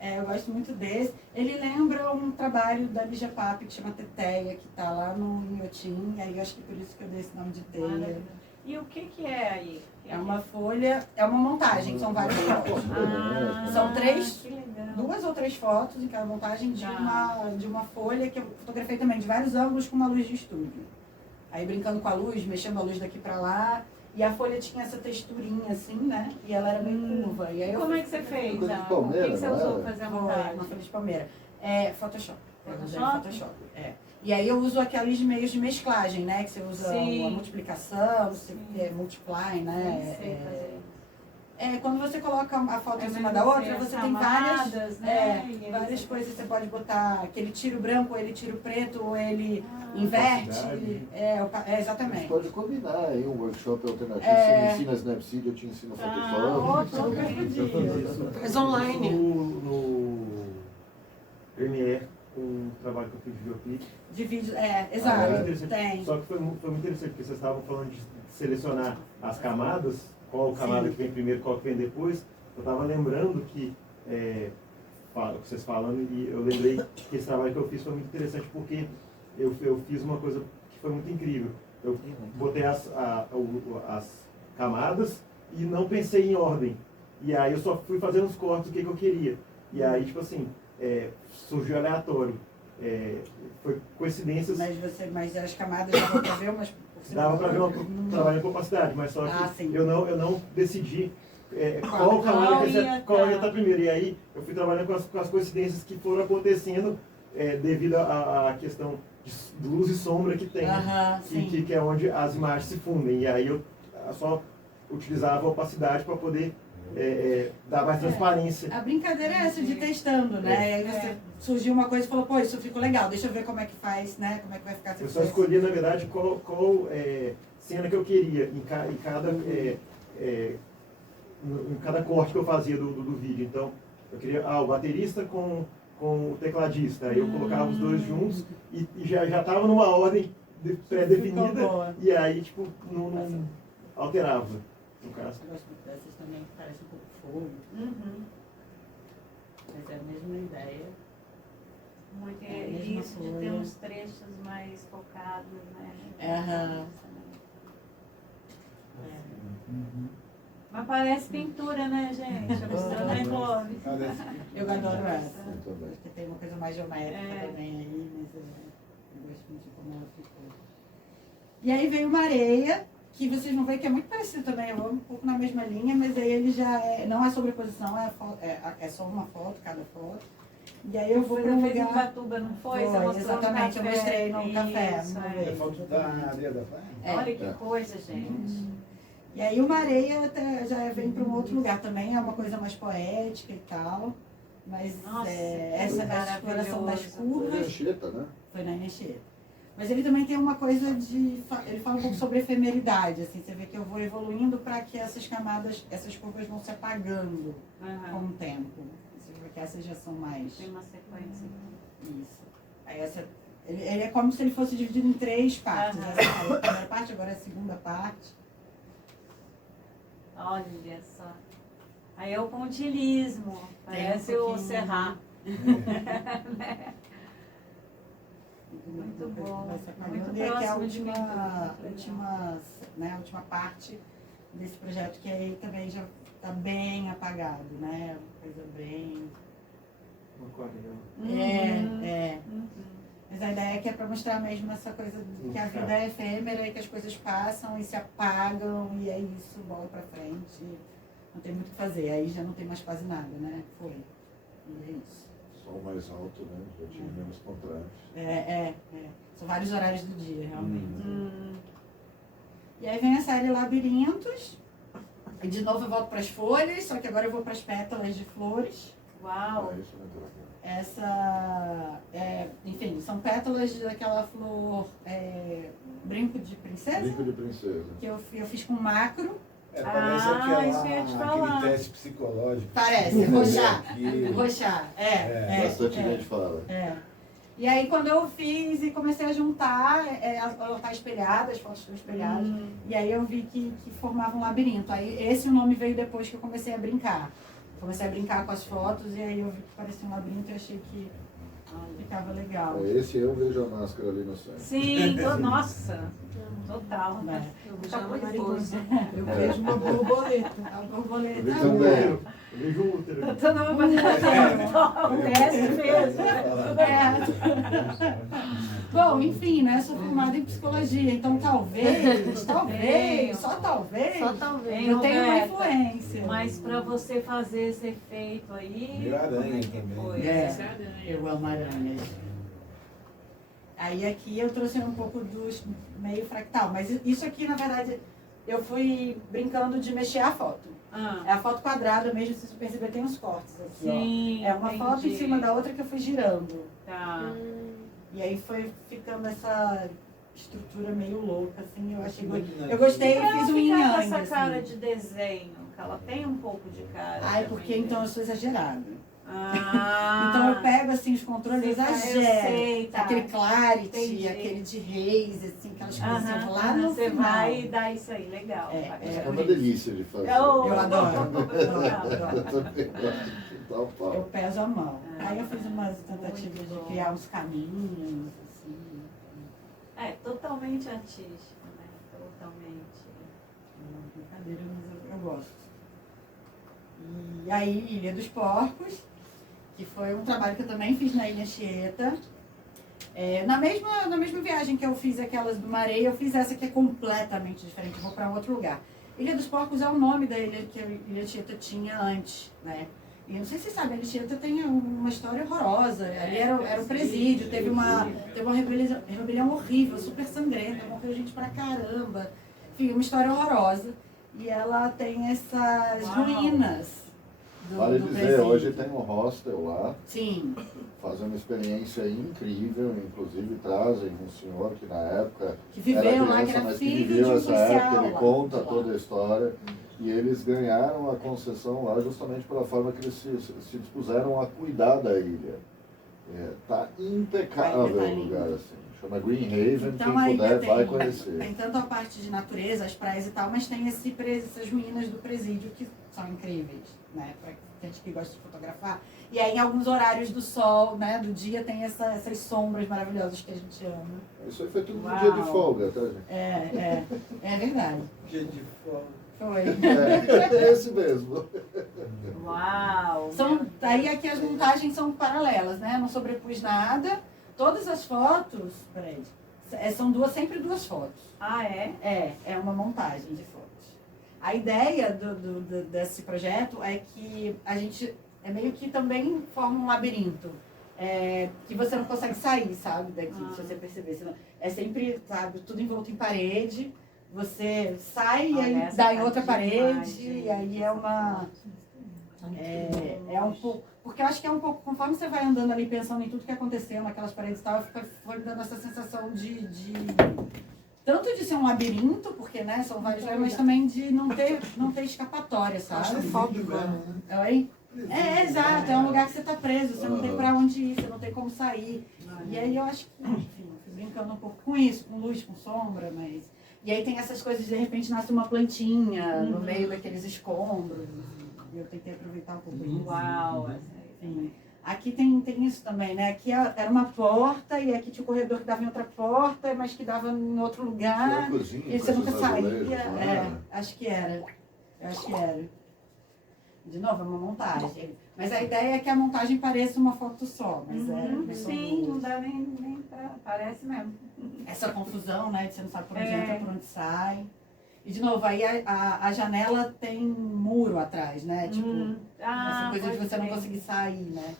eu gosto muito desse. Ele lembra um trabalho da Lígia Pape, que chama Teteia, que está lá no Inhotim, e aí eu acho que por isso que eu dei esse nome de teia. E o que é aí? É uma folha, é uma montagem, são várias fotos. São duas ou três fotos em cada montagem de uma folha que eu fotografei também de vários ângulos com uma luz de estúdio. Aí brincando com a luz, mexendo a luz daqui pra lá. E a folha tinha essa texturinha assim, né? E ela era meio curva. E aí Como é que você fez? Coisa de O que palmeira, você não usou era? para fazer a Foi montagem? uma folha de palmeira. É Photoshop. Eu usei Photoshop? Photoshop. E aí eu uso aqueles meios de mesclagem, né? Que você usa Sim. a multiplicação, você multiply, Nem né? sei fazer. Quando você coloca a foto em cima da mas outra, as você tem várias, camadas, né? E aí várias você coisas que você pode botar, que ele tira o branco, ou ele tira o preto, ou ele inverte. Opacidade. A Exatamente. gente pode combinar aí um workshop alternativo. É. Você me ensina Snapseed, eu te ensino Photoshop. Mas online. No Premiere, um trabalho que eu fiz de videoclipe. De vídeo, Foi exato, interessante. tem. Só que foi muito interessante, porque vocês estavam falando de selecionar as camadas, qual camada que vem primeiro, qual que vem depois. Eu estava lembrando que, vocês falando, e eu lembrei que esse trabalho que eu fiz foi muito interessante, porque eu fiz uma coisa que foi muito incrível. Eu botei as camadas e não pensei em ordem. E aí eu só fui fazendo os cortes do que eu queria. E aí, tipo assim, surgiu aleatório. Foi coincidências. Mas as camadas dava pra ver umas por cima Dava da para ver outra? um trabalho com opacidade, mas só que sim. eu não decidi qual camada qual ia estar primeiro. E aí eu fui trabalhando com as coincidências que foram acontecendo devido à questão de luz e sombra que tem, que é onde as imagens se fundem. E aí eu só utilizava a opacidade para poder dar mais transparência. A brincadeira é essa de ir testando, né? E aí você surgiu uma coisa e falou, pô, isso ficou legal, deixa eu ver como é que faz, né? Como é que vai ficar. Eu só escolhi, na verdade, qual cena que eu queria em cada corte que eu fazia do vídeo. Então, eu queria o baterista com o tecladista. Aí eu colocava os dois juntos e já estava numa ordem pré-definida. E aí, tipo, não alterava, no caso. Eu gosto muito dessas também, que parecem um pouco fogo. Mas é a mesma ideia. Muito, É a mesma isso de ter folha. uns trechos mais focados, né? Aham. Mas parece pintura, né, gente? A pessoa não envolve. Parece Eu adoro essa. Eu também. Porque tem uma coisa mais geométrica É. também aí, mas eu gosto muito de como ela ficou. E aí veio uma areia, que vocês vão ver que é muito parecido também, eu vou um pouco na mesma linha, mas aí ele já não é sobreposição, é só uma foto, cada foto. E aí eu vou para Você um fez em lugar... Ubatuba, não foi? Você mostrou exatamente, no eu mostrei no café. Isso, numa é. vez, É foto da areia da praia. É. Olha que coisa, gente. E aí uma areia até já vem para um outro lugar também, é uma coisa mais poética e tal. Mas Nossa, essa exploração das maravilhoso. Foi curvas Anchieta, né? foi na Anchieta. Mas ele também tem uma coisa de... Ele fala um pouco sobre efemeridade, assim. Você vê que eu vou evoluindo para que essas camadas, essas curvas vão se apagando com Aham. o tempo. Você vê que essas já são mais... Tem uma sequência. Isso. Aí ele é como se ele fosse dividido em 3 partes. Aham. Essa é a primeira parte, agora é a segunda parte. Olha só. Aí é o pontilismo. Parece Tem um o pouquinho. Serrat. Muito bom. Vai se apagando. Muito E aqui é a próximo de mim última, né, a última parte desse projeto, que aí também já está bem apagado, né? Uma coisa bem... Uma aquarela. É. Uhum. Mas a ideia é que é para mostrar mesmo essa coisa de que a vida é efêmera e que as coisas passam e se apagam e é isso, bola para frente. Não tem muito o que fazer, aí já não tem mais quase nada, né? Foi. E é isso. Sol mais alto, né? Já tinha menos contraste. São vários horários do dia, realmente. Hum. E aí vem a série Labirintos. E de novo eu volto para as folhas, só que agora eu vou para as pétalas de flores. Uau. Ah, isso é muito legal. Enfim, são pétalas daquela flor brinco de princesa, Brinco de princesa. que eu fiz com macro. Parece isso eu ia te falar. aquele teste psicológico. Parece, roxar. Aquilo. Roxar, Bastante gente fala. E aí quando eu fiz e comecei a juntar, ela tá espelhada, as fotos estão espelhadas. E aí eu vi que formava um labirinto. Aí esse nome veio depois que eu comecei a brincar. Comecei a brincar com as fotos e aí eu vi que parecia um labirinto e achei que ficava legal. Esse eu vejo a máscara ali no centro. Sim, nossa. Total. Né? Eu Muita vejo uma coisa. mariposa. Eu vejo uma borboleta. A borboleta. Eu vi também. Eu vejo o útero. Eu tô numa teste mesmo. Bom, enfim, né? Sou formada em psicologia, então talvez, só talvez, Só talvez. eu tenho uma Roberta, influência. Mas para você fazer esse efeito aí, Meio aranha como é que também. foi? Eu amo aranhas. Aí aqui eu trouxe um pouco dos meio fractal, mas isso aqui, na verdade, eu fui brincando de mexer a foto. É a foto quadrada mesmo, se você perceber, tem uns cortes aqui, Sim, ó. É uma foto em entendi. cima da outra que eu fui girando. Tá. E aí foi ficando essa estrutura meio louca, assim, eu achei... Imagina Eu gostei Pra e fiz um ela yin ficar com yang, essa cara assim. de desenho, que ela tem um pouco de cara. Ai, porque também, então né? eu sou exagerada. Ah, Então eu pego assim os controles, eu exagero. sei, tá. Aquele clarity, Entendi. aquele de reis, assim, aquelas coisas assim, eu vou lá Aham, no você final. vai e dá isso aí, legal. É uma delícia de fazer. Eu adoro. Eu também gosto de chutar o pau. Eu peso a mão. Ah, Aí eu fiz umas tentativas muito de bom. criar uns caminhos, assim. É, totalmente artístico, né? Totalmente. Uma brincadeira, mas eu gosto. E aí, Ilha dos Porcos, que foi um trabalho que eu também fiz na Ilha Anchieta. Na mesma viagem que eu fiz aquelas do Maré, eu fiz essa que é completamente diferente, eu vou para outro lugar. Ilha dos Porcos é o nome da ilha que a Ilha Anchieta tinha antes, né? E eu não sei se você sabe, a Ilha Anchieta tem uma história horrorosa. Ali era o presídio, teve uma rebelião horrível, super sangrenta, morreu gente pra caramba. Enfim, uma história horrorosa. E ela tem essas ruínas Vale do dizer, presídio. hoje tem um hostel lá, Sim. fazem uma experiência incrível, inclusive trazem um senhor que na época Que viveu lá, que criança, era mas que filho de viveu um essa policial época, ele lá. conta toda a história. E eles ganharam a concessão lá justamente pela forma que eles se dispuseram a cuidar da ilha. Tá impecável A ilha tá o lugar linda. assim, Chama Greenhaven, Então quem aí puder vai tem conhecer. tanto a parte de natureza, as praias e tal, mas tem essas ruínas do presídio que são incríveis, né? Pra gente que gosta de fotografar. E aí em alguns horários do sol, né, do dia, tem essas sombras maravilhosas que a gente ama. Isso aí foi tudo no Uau. dia de folga, tá, gente? É verdade. Dia de folga. Foi. É esse mesmo. Uau! Aí aqui as montagens são paralelas, né? Não sobrepus nada. Todas as fotos, peraí, são sempre duas fotos. Ah, é? É uma montagem de fotos. A ideia desse projeto é que a gente meio que também forma um labirinto. Que você não consegue sair, sabe, daqui, se você perceber. Senão, é sempre, sabe, tudo envolto em parede. Você sai e aí dá em outra parede. E aí é um pouco... Porque eu acho que é um pouco, conforme você vai andando ali pensando em tudo que aconteceu naquelas paredes e tal, foi dando essa sensação tanto de ser um labirinto, porque, né, são vários, mas também de não ter escapatória, sabe? Claustrofóbico, né? Oi? Exato, é um lugar que você tá preso, você não tem pra onde ir, você não tem como sair. E aí eu acho que, enfim, fui brincando um pouco com isso, com luz, com sombra, mas... E aí tem essas coisas, de repente nasce uma plantinha no meio daqueles escombros. E eu tentei aproveitar um pouco isso. Uau! Enfim. Aqui tem isso também, né? Aqui era uma porta e aqui tinha um corredor que dava em outra porta, mas que dava em outro lugar. Cozinha, E você nunca esses azulejos, saía. não é? Acho que era. Eu acho que era. De novo, é uma montagem. Mas a ideia é que a montagem pareça uma foto só. Mas Sim, não dá nem pra... Parece mesmo. essa confusão, né? De você não sabe por onde entra, por onde sai. E, de novo, aí a janela tem muro atrás, né? Tipo, essa coisa de você não conseguir sair, né?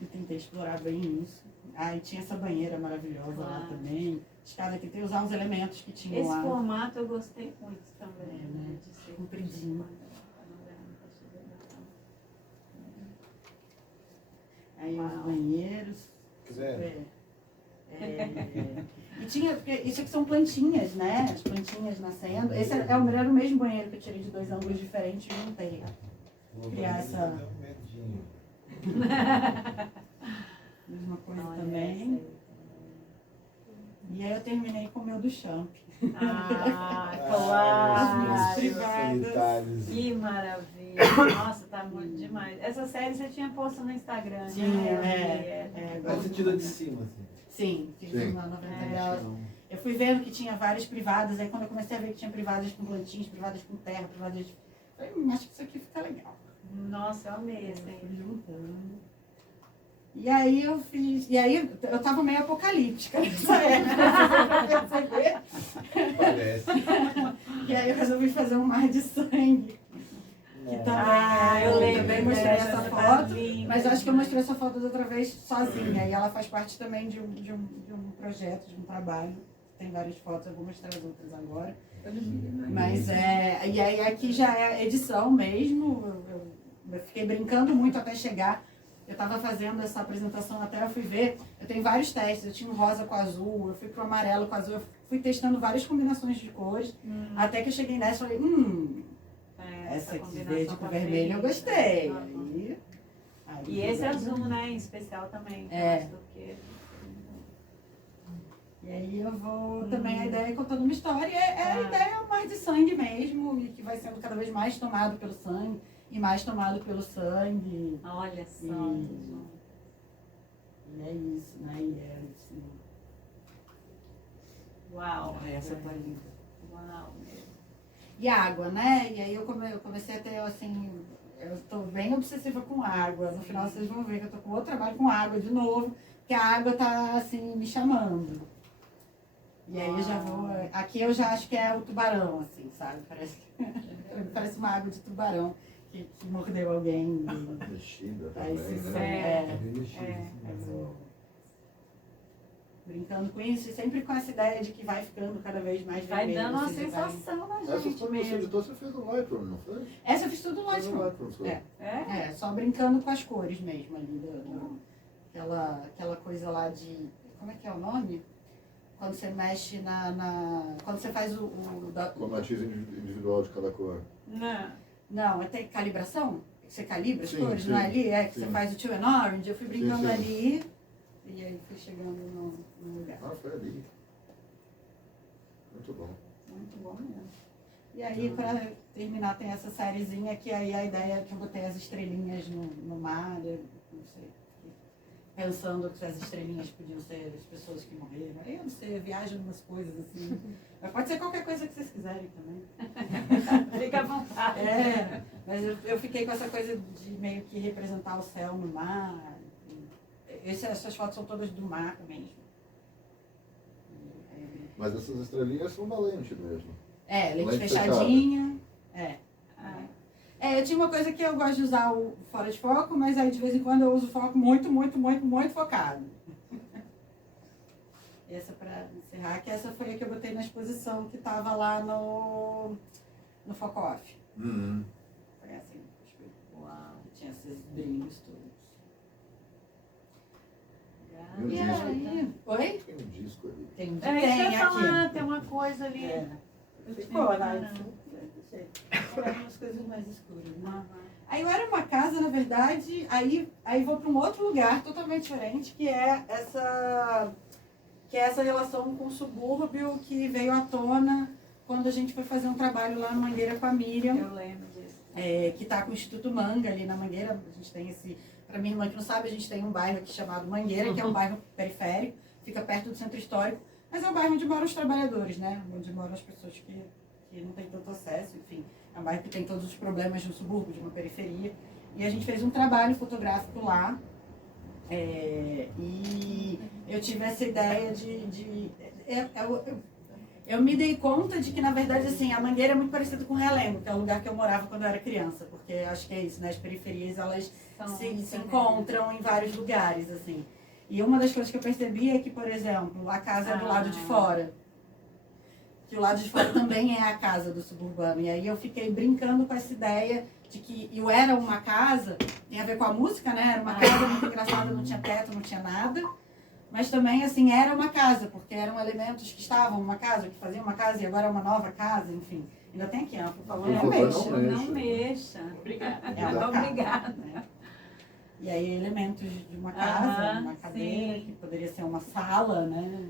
E tentei explorar bem isso. Aí tinha essa banheira maravilhosa lá também. Escada, tentei usar uns elementos que tinham Esse lá. formato eu gostei muito também. Né? De ser Compridinho. Aí os banheiros. Quiser. E tinha, porque isso aqui são plantinhas, né? As plantinhas nascendo. Esse era o mesmo banheiro que eu tirei de 2 ângulos diferentes e juntei. Criar essa. Mesma coisa também. E aí eu terminei com o meu do champ. As minhas privadas. Que maravilha. Nossa, tá muito demais. Essa série você tinha posto no Instagram, Tinha, né? Mas você tirou de cima, assim. Sim, fiz uma 90 graus. Eu fui vendo que tinha várias privadas, aí quando eu comecei a ver que tinha privadas com plantinhas, privadas com terra, privadas... Falei, acho que isso aqui fica legal. Nossa, eu amei esse aí. Fui juntando. E aí eu fiz... E aí eu tava meio apocalíptica nessa época. Parece. E aí eu resolvi fazer um mar de sangue. Que também, eu lembro também mostrei dessa, essa tá foto, linda. mas eu acho que eu mostrei essa foto outra vez sozinha. E ela faz parte também de um projeto, de um trabalho. Tem várias fotos, eu vou mostrar as outras agora. Mas e aí aqui já é edição mesmo. Eu fiquei brincando muito até chegar. Eu estava fazendo essa apresentação até eu fui ver. Eu tenho vários testes. Eu tinha um rosa com azul, eu fui pro amarelo com azul. Eu fui testando várias combinações de cores. Até que eu cheguei nessa e falei, essa aqui verde com vermelho eu gostei. Aí E esse azul, né, em especial também. Porque... E aí eu vou também, a ideia é contando uma história, a ideia é mais de sangue mesmo, e que vai sendo cada vez mais tomado pelo sangue, e mais tomado pelo sangue. Olha só. E é isso, né? E é assim. Uau. Essa foi linda. Uau mesmo. E água, né? E aí eu comecei a ter, assim, eu tô bem obsessiva com água. No final vocês vão ver que eu tô com outro trabalho com água de novo, que a água tá, assim, me chamando. E aí eu já vou... Aqui eu já acho que é o tubarão, assim, sabe? Parece uma água de tubarão que mordeu alguém. Mexida Aí também, se né? brincando com isso, e sempre com essa ideia de que vai ficando cada vez mais Vai vermelho. dando uma assim, sensação na Essa gente foto que você mesmo. editou, você fez no Lightroom, não foi? Essa eu fiz tudo no Fez no Lightroom. Lightroom, só. Só brincando com as cores mesmo ali. Aquela coisa lá de... Como é que é o nome? Quando você mexe quando você faz Com matiz individual de cada cor. Não, é ter calibração? Você calibra as Sim, cores, sim, não é ali? Que sim. você faz o Two and Orange. Eu fui brincando Sim, sim. ali E aí fui chegando no lugar. Ah, foi ali. Muito bom. Muito bom mesmo. E aí, para terminar, tem essa sériezinha que aí a ideia é que eu botei as estrelinhas no mar, eu não sei, pensando que as estrelinhas podiam ser as pessoas que morreram. Aí eu não sei, eu viajo em umas coisas assim. Mas pode ser qualquer coisa que vocês quiserem também. Fica à vontade. É, mas eu fiquei com essa coisa de meio que representar o céu no mar. Essas fotos são todas do mar mesmo. Mas essas estrelinhas são valentes mesmo. É, lente Lente fechadinha. Eu tinha uma coisa que eu gosto de usar o fora de foco, mas aí de vez em quando eu uso foco muito focado. Essa para encerrar, que essa foi a que eu botei na exposição que estava lá no Foco Off. Foi assim, uau, tinha esses brilhos todos. E um E disco. aí? Oi? Tem um disco ali. Tem Isso que eu ia falar, aqui. tem uma coisa ali. Ficou, né? Foram umas coisas mais escuras, né? Aí eu era uma casa, na verdade, aí vou para um outro lugar totalmente diferente, que é essa relação com o subúrbio que veio à tona quando a gente foi fazer um trabalho lá na Mangueira com a Miriam. Eu lembro disso. Que está com o Instituto Manga ali na Mangueira. A gente tem para minha irmã que não sabe, a gente tem um bairro aqui chamado Mangueira, que é um bairro periférico, fica perto do centro histórico, mas é um bairro onde moram os trabalhadores, né? Onde moram as pessoas que não têm tanto acesso, enfim. É um bairro que tem todos os problemas de um subúrbio, de uma periferia. E a gente fez um trabalho fotográfico lá. E eu tive essa ideia eu me dei conta de que, na verdade, assim, a Mangueira é muito parecida com Realengo, que é o lugar que eu morava quando eu era criança, porque acho que é isso, né? As periferias, elas se encontram em vários lugares, assim. E uma das coisas que eu percebi é que, por exemplo, a casa é do lado de fora. Que o lado de fora também é a casa do suburbano. E aí eu fiquei brincando com essa ideia de que eu era uma casa, tem a ver com a música, né? Era uma casa muito engraçada, não tinha teto, não tinha nada. Mas também, assim, era uma casa, porque eram elementos que estavam numa casa, que faziam uma casa e agora é uma nova casa, enfim. Ainda tem aqui, ó, por favor, não mexa. Não mexa. Obrigada. Obrigada. E aí, elementos de uma casa, uma cadeira, sim. que poderia ser uma sala, né?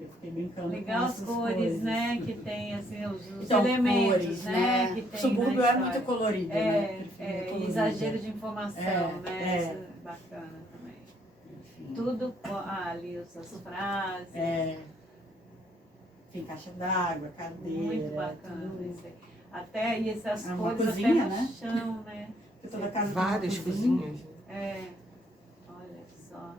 Eu fiquei brincando Legal com as essas cores, coisas. né? Que tem, assim, os Então, elementos, cores, né? Que tem o subúrbio na é história. muito colorido, né? Exagero de informação, né? É. Isso é bacana também. Tudo ali, as frases. Tem caixa d'água, cadeira. Muito bacana tudo. isso aí. Até aí essas É uma cores cozinha, até no né? chão, né? Porque toda casa tem Várias uma cozinha. cozinhas. Olha só.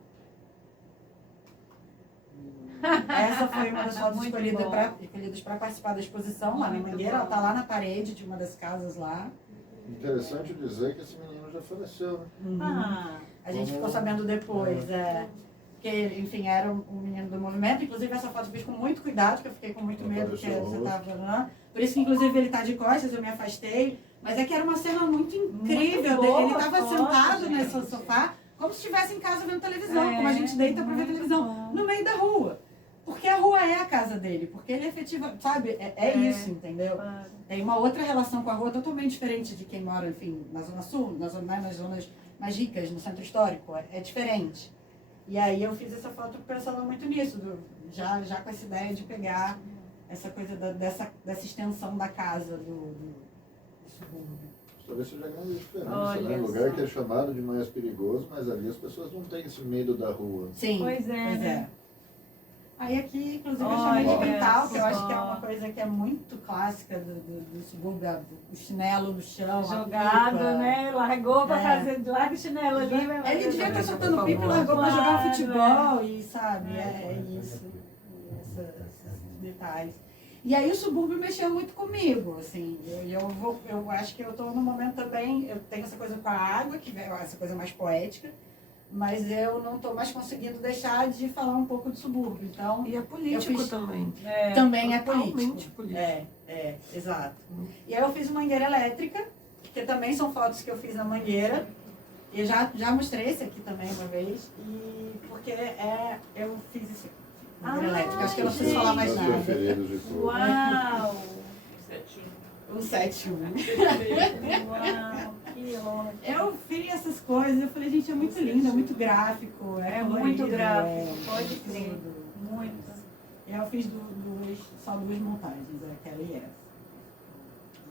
Essa foi uma das fotos Muito escolhidas para participar da exposição lá na Muito Mangueira. Ela bom. tá lá na parede de uma das casas lá. Interessante dizer que esse menino já faleceu, né? A gente ficou sabendo depois, Porque, enfim, era um menino do movimento. Inclusive, essa foto eu fiz com muito cuidado, porque eu fiquei com muito medo que você estava lá. Por isso que, inclusive, ele está de costas, eu me afastei. Mas é que era uma cena muito incrível. boa, Ele estava foto, sentado gente. nesse sofá, como se estivesse em casa vendo televisão, como a gente deita para ver televisão, no meio da rua. Porque a rua é a casa dele, porque ele efetiva, sabe? É isso, entendeu? Tem uma outra relação com a rua totalmente diferente de quem mora, enfim, na Zona Sul, nas zonas mais ricas, no centro histórico. É diferente. E aí eu fiz essa foto pensando muito nisso, já com essa ideia de pegar essa coisa dessa extensão da casa do subúrbio. Talvez seja a grande diferença, Olha né? Lugar só. que é chamado de mais perigoso, mas ali as pessoas não têm esse medo da rua. Sim, Pois é, né? Aí aqui, inclusive, eu Olha chamei de quintal, que eu acho só. que é uma coisa que é muito clássica do subúrbio, o chinelo no chão, a Jogado, pipa. né? Largou pra fazer, larga o chinelo ali. Ele devia estar soltando pipa e largou pra jogar futebol, e sabe, isso. Esses detalhes. E aí o subúrbio mexeu muito comigo, assim, eu acho que eu estou num momento também, eu tenho essa coisa com a água, que é essa coisa mais poética, mas eu não estou mais conseguindo deixar de falar um pouco de subúrbio, então... E é político também. Também é Totalmente político. Exato. E aí eu fiz uma mangueira elétrica, que também são fotos que eu fiz na mangueira, e eu já mostrei esse aqui também uma vez, e porque eu fiz esse aqui. Elétrica. Acho que eu não preciso falar mais Os nada. preferidos de todos. Uau! O 7-1. Uau, que lógico. Eu fiz essas coisas, eu falei, gente, é muito lindo, é muito gráfico. É colorido, muito gráfico, pode tudo. crer. Muito. Eu fiz só 2 montagens, aquela e essa.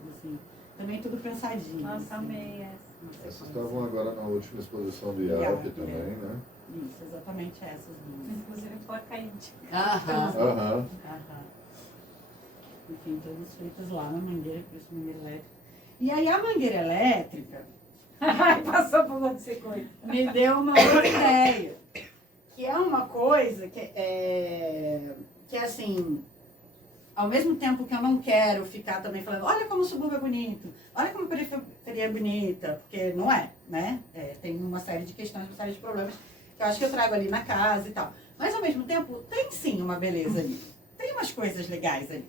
Assim, também tudo pensadinho. Nossa, assim. amei essa. Essas estavam agora na última exposição do IAP IAP, também, né? Isso, exatamente essas duas. Inclusive placa índica. Aham. Enfim, todas feitas lá na mangueira, por isso mangueira elétrica. E aí a mangueira elétrica Passou por você coisa. me deu uma outra ideia. Que é uma coisa que assim, ao mesmo tempo que eu não quero ficar também falando, olha como o subúrbio é bonito, olha como a periferia é bonita, porque não é, né? Tem uma série de questões, uma série de problemas que eu acho que eu trago ali na casa e tal. Mas ao mesmo tempo, tem sim uma beleza ali. Tem umas coisas legais ali.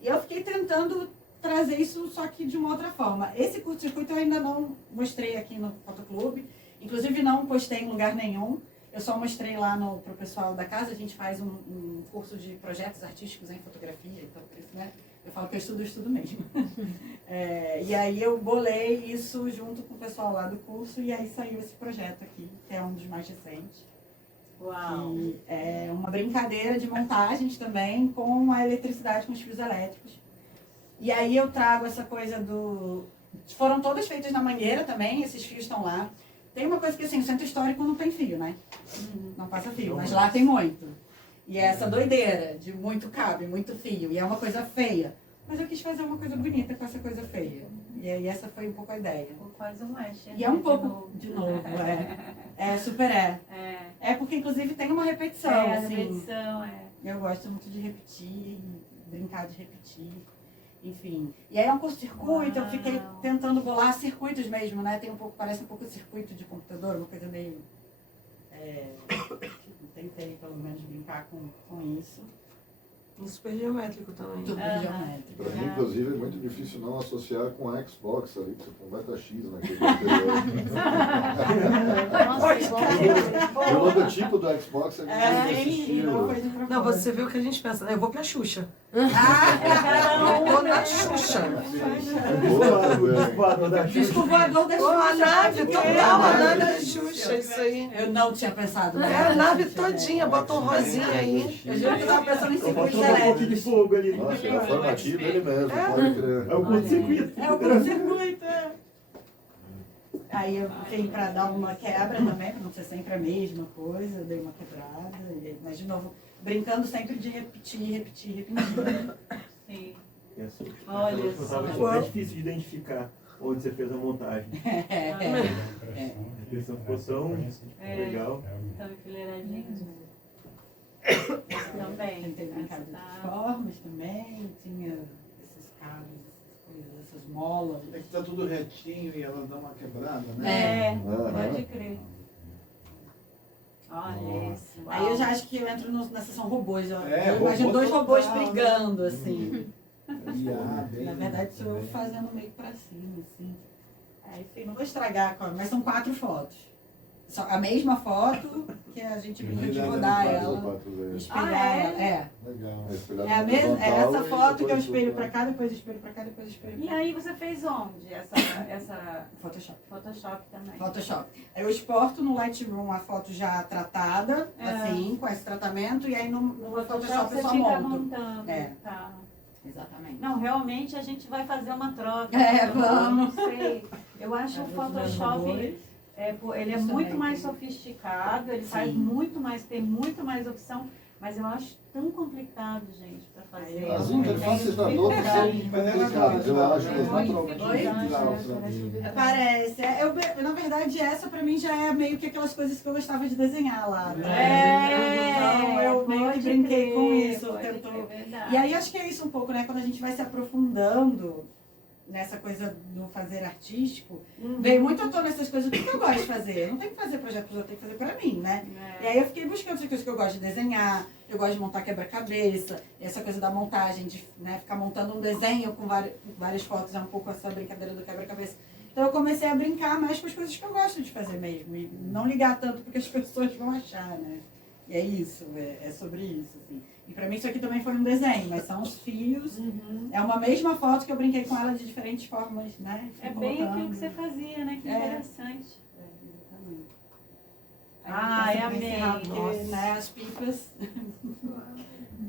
E eu fiquei tentando trazer isso, só que de uma outra forma. Esse curto-circuito eu ainda não mostrei aqui no Fotoclube, inclusive não postei em lugar nenhum. Eu só mostrei lá pro pessoal da casa, a gente faz um curso de projetos artísticos em fotografia, então por isso, né? Eu falo que eu estudo mesmo. E aí eu bolei isso junto com o pessoal lá do curso e aí saiu esse projeto aqui, que é um dos mais recentes. Uau. Que é uma brincadeira de montagens também com a eletricidade, com os fios elétricos. E aí eu trago essa coisa do... Foram todas feitas na mangueira também, esses fios estão lá. Tem uma coisa que assim, o centro histórico não tem fio, né? Não passa fio, mas lá tem muito. E é essa doideira de muito cabo, muito fio. E é uma coisa feia. Mas eu quis fazer uma coisa bonita com essa coisa feia. E aí essa foi um pouco a ideia. Quase um Asher. E é um pouco, de novo, super é. É porque inclusive tem uma repetição, a assim. repetição, Eu gosto muito de repetir, brincar de repetir. Enfim. E aí é um curto-circuito, eu fiquei tentando bolar circuitos mesmo, né? Tem parece um pouco de circuito de computador, uma coisa meio... tentei pelo menos brincar com isso. Um super geométrico também. Tudo geométrico. Pra mim, inclusive, é muito difícil não associar com a Xbox ali, que você completa X naquele anterior. O logotipo do Xbox é desse estilo. Não, você viu o que a gente pensa, né? Eu vou pra Xuxa. Ah, Vou na Xuxa. disco voador da Pô, a Xuxa. nave total, a nave da Xuxa, isso aí. Eu não tinha pensado. É a nave todinha, bota um rosinha aí. Eu juro que eu tava pensando em Eu posso circuitos jogar um pouquinho de elétricos. fogo ali. Nossa, é formativo ele mesmo, pode crer. É o curto-circuito. É o curto-circuito. Aí eu fiquei pra dar uma quebra também, pra não ser sempre a mesma coisa, eu dei uma quebrada. Mas, de novo, brincando sempre de repetir. Sim. Olha, Olha é difícil de identificar onde você fez a montagem. A descrição ficou tão legal. Tão enfileiradinho. Também. Tentei brincar de outras formas também, tinha esses cabos, essas coisas, essas molas. É que tá tudo retinho e ela dá uma quebrada, né? Pode crer. Olha isso. Aí eu já acho que eu entro na sessão robôs. Eu robô imagino 2 robôs total, brigando, assim. Bem, Na verdade, estou fazendo meio pra cima, assim. Aí, enfim, não vou estragar, mas são 4 fotos. A mesma foto que a gente brinca de rodar ela, espelhar ela. Legal. É a mesma, essa foto que eu espelho pra cá, depois espelho pra cá, depois espelho pra E cá. aí você fez onde? Essa Photoshop. Photoshop também. Photoshop. Aí eu exporto no Lightroom a foto já tratada, assim, com esse tratamento, e aí no Photoshop eu você só fica monto. montando. Tá. Exatamente. Não, realmente a gente vai fazer uma troca. Vamos. Não sei. Eu acho o Photoshop, ele é muito mais sofisticado, ele faz muito mais, tem muito mais opção, mas eu acho tão complicado, gente, para fazer. As interfaces da Adobe são complicadas, eu acho, naturalmente. Parece. Na verdade, essa pra mim já é meio que aquelas coisas que eu gostava de desenhar lá. Então eu meio que brinquei com isso. E aí acho que é isso um pouco, né? Quando a gente vai se aprofundando nessa coisa do fazer artístico, veio muito à tona essas coisas. O que eu gosto de fazer? Eu não tenho que fazer projeto para os outros, eu tenho que fazer para mim, né? E aí eu fiquei buscando as coisas que eu gosto de desenhar, eu gosto de montar quebra-cabeça, essa coisa da montagem, de ficar montando um desenho com várias fotos, é um pouco essa brincadeira do quebra-cabeça. Então eu comecei a brincar mais com as coisas que eu gosto de fazer mesmo, e não ligar tanto porque as pessoas vão achar, né? E é isso, é sobre isso, assim. E pra mim isso aqui também foi um desenho, mas são os fios. É uma mesma foto que eu brinquei com ela de diferentes formas, né? É bem aquilo que você fazia, né? Que interessante. Exatamente. Ai, amei. Porque, né, as pipas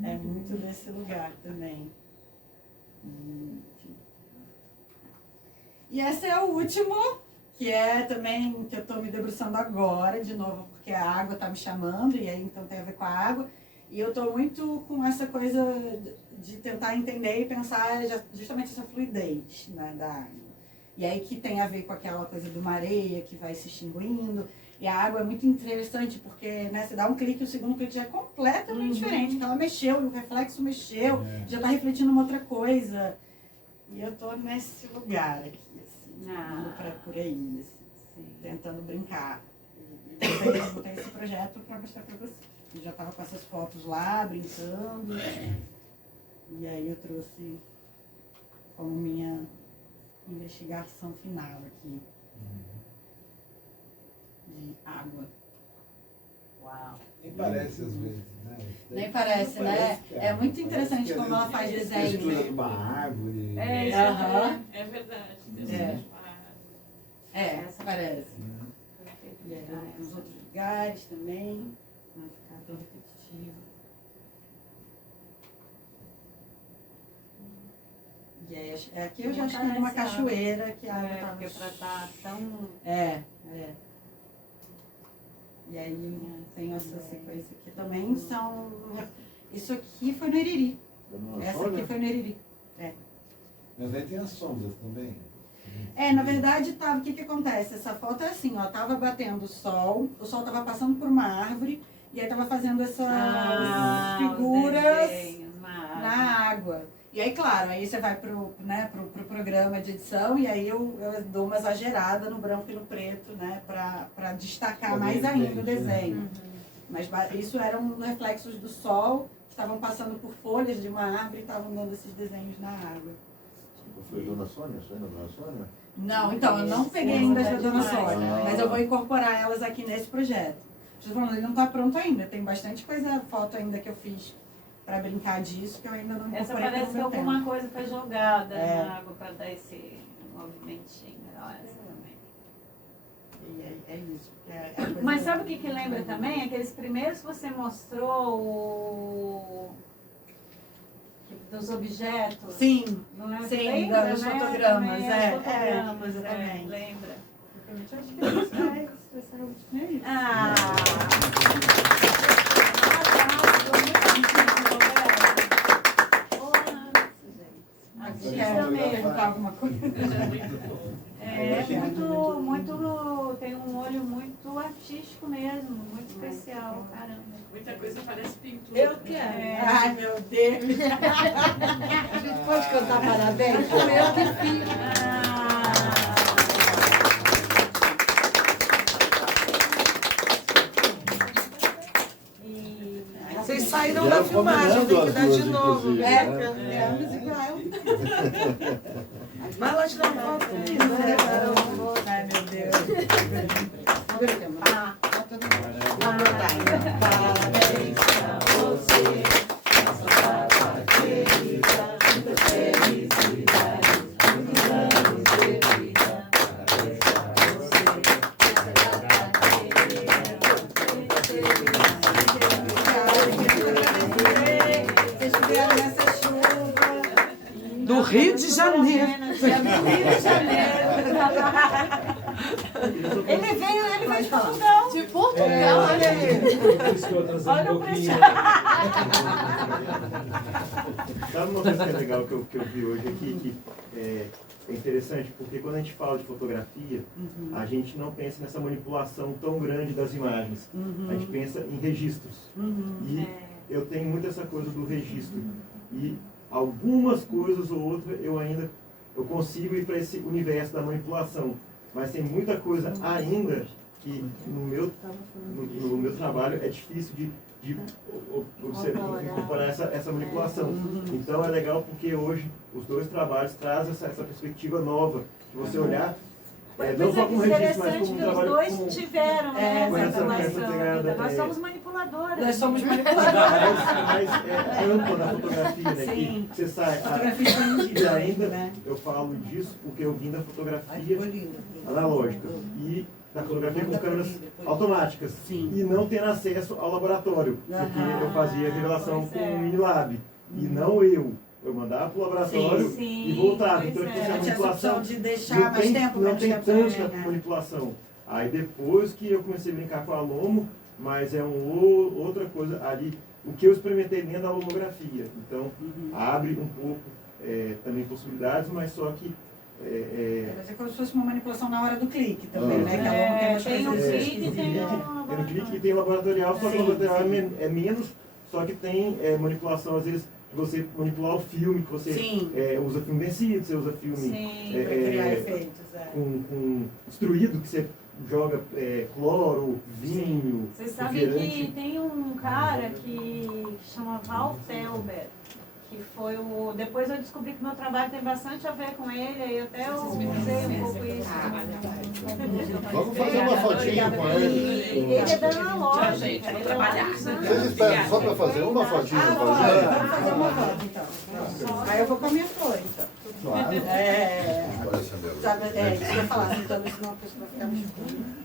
é muito desse lugar também. E esse é o último, que é também que eu estou me debruçando agora, de novo, porque a água está me chamando, e aí então tem a ver com a água. E eu estou muito com essa coisa de tentar entender e pensar justamente essa fluidez, né, da água. E aí que tem a ver com aquela coisa de uma areia que vai se extinguindo. E a água é muito interessante porque, né, você dá um clique e o segundo clique já é completamente diferente. Porque ela mexeu e o reflexo mexeu, já está refletindo uma outra coisa. E eu estou nesse lugar aqui, assim, indo por aí, assim, tentando brincar. E eu botei esse projeto para mostrar para vocês. Eu já estava com essas fotos lá, brincando. E aí eu trouxe como minha investigação final aqui. De água. Uau. Nem parece às vezes, né? Nem parece, né? É muito interessante como ela faz desenho. Textura de uma árvore. É verdade. Parece. E aí, nos outros lugares também. Não ficar tão repetitivo. E aí, aqui eu já acho que é uma cachoeira que a água porque pra estar tão... E aí tem essa sequência aqui também são... Isso aqui foi no Iriri. Essa aqui foi no Iriri. Mas aí tem as sombras também. Na verdade, o que acontece? Essa foto é assim, ó, tava batendo o sol tava passando por uma árvore, e aí tava fazendo essas figuras na água. E aí, claro, aí você vai pro programa de edição e aí eu dou uma exagerada no branco e no preto, né, pra destacar mais ainda o desenho. Mas isso eram reflexos do sol, que estavam passando por folhas de uma árvore e estavam dando esses desenhos na água. Foi Dona Sônia? Você ainda Dona Sônia? Não, então, eu não peguei ainda as da Dona Sônia, mas eu vou incorporar elas aqui nesse projeto. Estou falando, ele não está pronto ainda, tem bastante foto ainda que eu fiz para brincar disso, que eu ainda não incorporei. Essa parece que alguma coisa foi jogada na água para dar esse movimentinho. Essa também. E é isso. Mas sabe o que lembra também? Aqueles primeiros que você mostrou dos objetos. Sim, lembra, dos né? fotogramas. Fotogramas, exatamente. Lembra? Eu acho que eles expressaram isso. Quer perguntar alguma coisa? Tem um olho muito artístico mesmo, muito especial, caramba. Muita coisa parece pintura. Eu quero. Ai, meu Deus. A gente pode cantar parabéns? Foi eu que fiz. Vocês saíram da filmagem, tem que dar de novo. Cantamos igual. Vai lá tirar uma foto. Ai, meu Deus. Vamos botar. Parabéns pra você. Essa data querida. Muita felicidade. Muitos anos de vida. Parabéns pra você. Essa data querida. Muita felicidade. Vocês estiveram nessa chuva. Do Rio de Janeiro. Ele veio de Portugal. De Portugal, olha aí. Olha o preço. Sabe uma coisa que é legal que eu vi hoje aqui, que é interessante, porque quando a gente fala de fotografia, a gente não pensa nessa manipulação tão grande das imagens. A gente pensa em registros. E eu tenho muito essa coisa do registro. E algumas coisas ou outras eu consigo ir para esse universo da manipulação. Mas tem muita coisa ainda que no meu trabalho é difícil de incorporar essa manipulação. Então é legal porque hoje os dois trabalhos trazem essa perspectiva nova, de você olhar não só como registro, mas interessante como que os trabalho dois com... tiveram, né, com essa essa relação. pegada, Nós somos manipuladoras. Nós somos manipuladoras. Mas é amplo na fotografia, né? Sim. Que você sai... Fotografia E ainda, né? eu falo disso porque eu vim da fotografia analógica e da fotografia com câmeras automáticas. Sim. E não tendo acesso ao laboratório, porque eu fazia revelação com o Minilab. E não eu. Eu mandava para o laboratório Sim, e voltava. pois Então, é. essa Tinha essa manipulação opção de deixar não mais tem, tempo, não menos tem tempo tanta também, né? manipulação. Aí depois que eu comecei a brincar com a Lomo, mas é outra coisa ali, o que eu experimentei dentro da lomografia. Então, abre um pouco também possibilidades, mas só que Mas é como se fosse uma manipulação na hora do clique também, né? Que a Lomo tem umas Tem um coisas clique e tem tem no clique e tem laboratorial, só que o laboratorial é menos, só que tem manipulação, às vezes, que você manipular o filme, que você usa filme vencido, você usa filme para criar efeitos. com destruído, que você joga cloro, vinho, Você sabe que tem um cara que chama Val Felber, que foi o... Depois eu descobri que meu trabalho tem bastante a ver com ele, aí até eu usei um pouco isso. Vamos fazer uma fotinha com ele. Ele é da analógica. gente, vou ele é trabalhar. Vocês esperam só para fazer uma fotinha com Vamos ele? fazer uma foto, então. Aí eu vou com a minha flor, então. Claro. É, Pode acender a luz. sabe, isso que eu ia falar, então, senão a pessoa vai ficar me escura.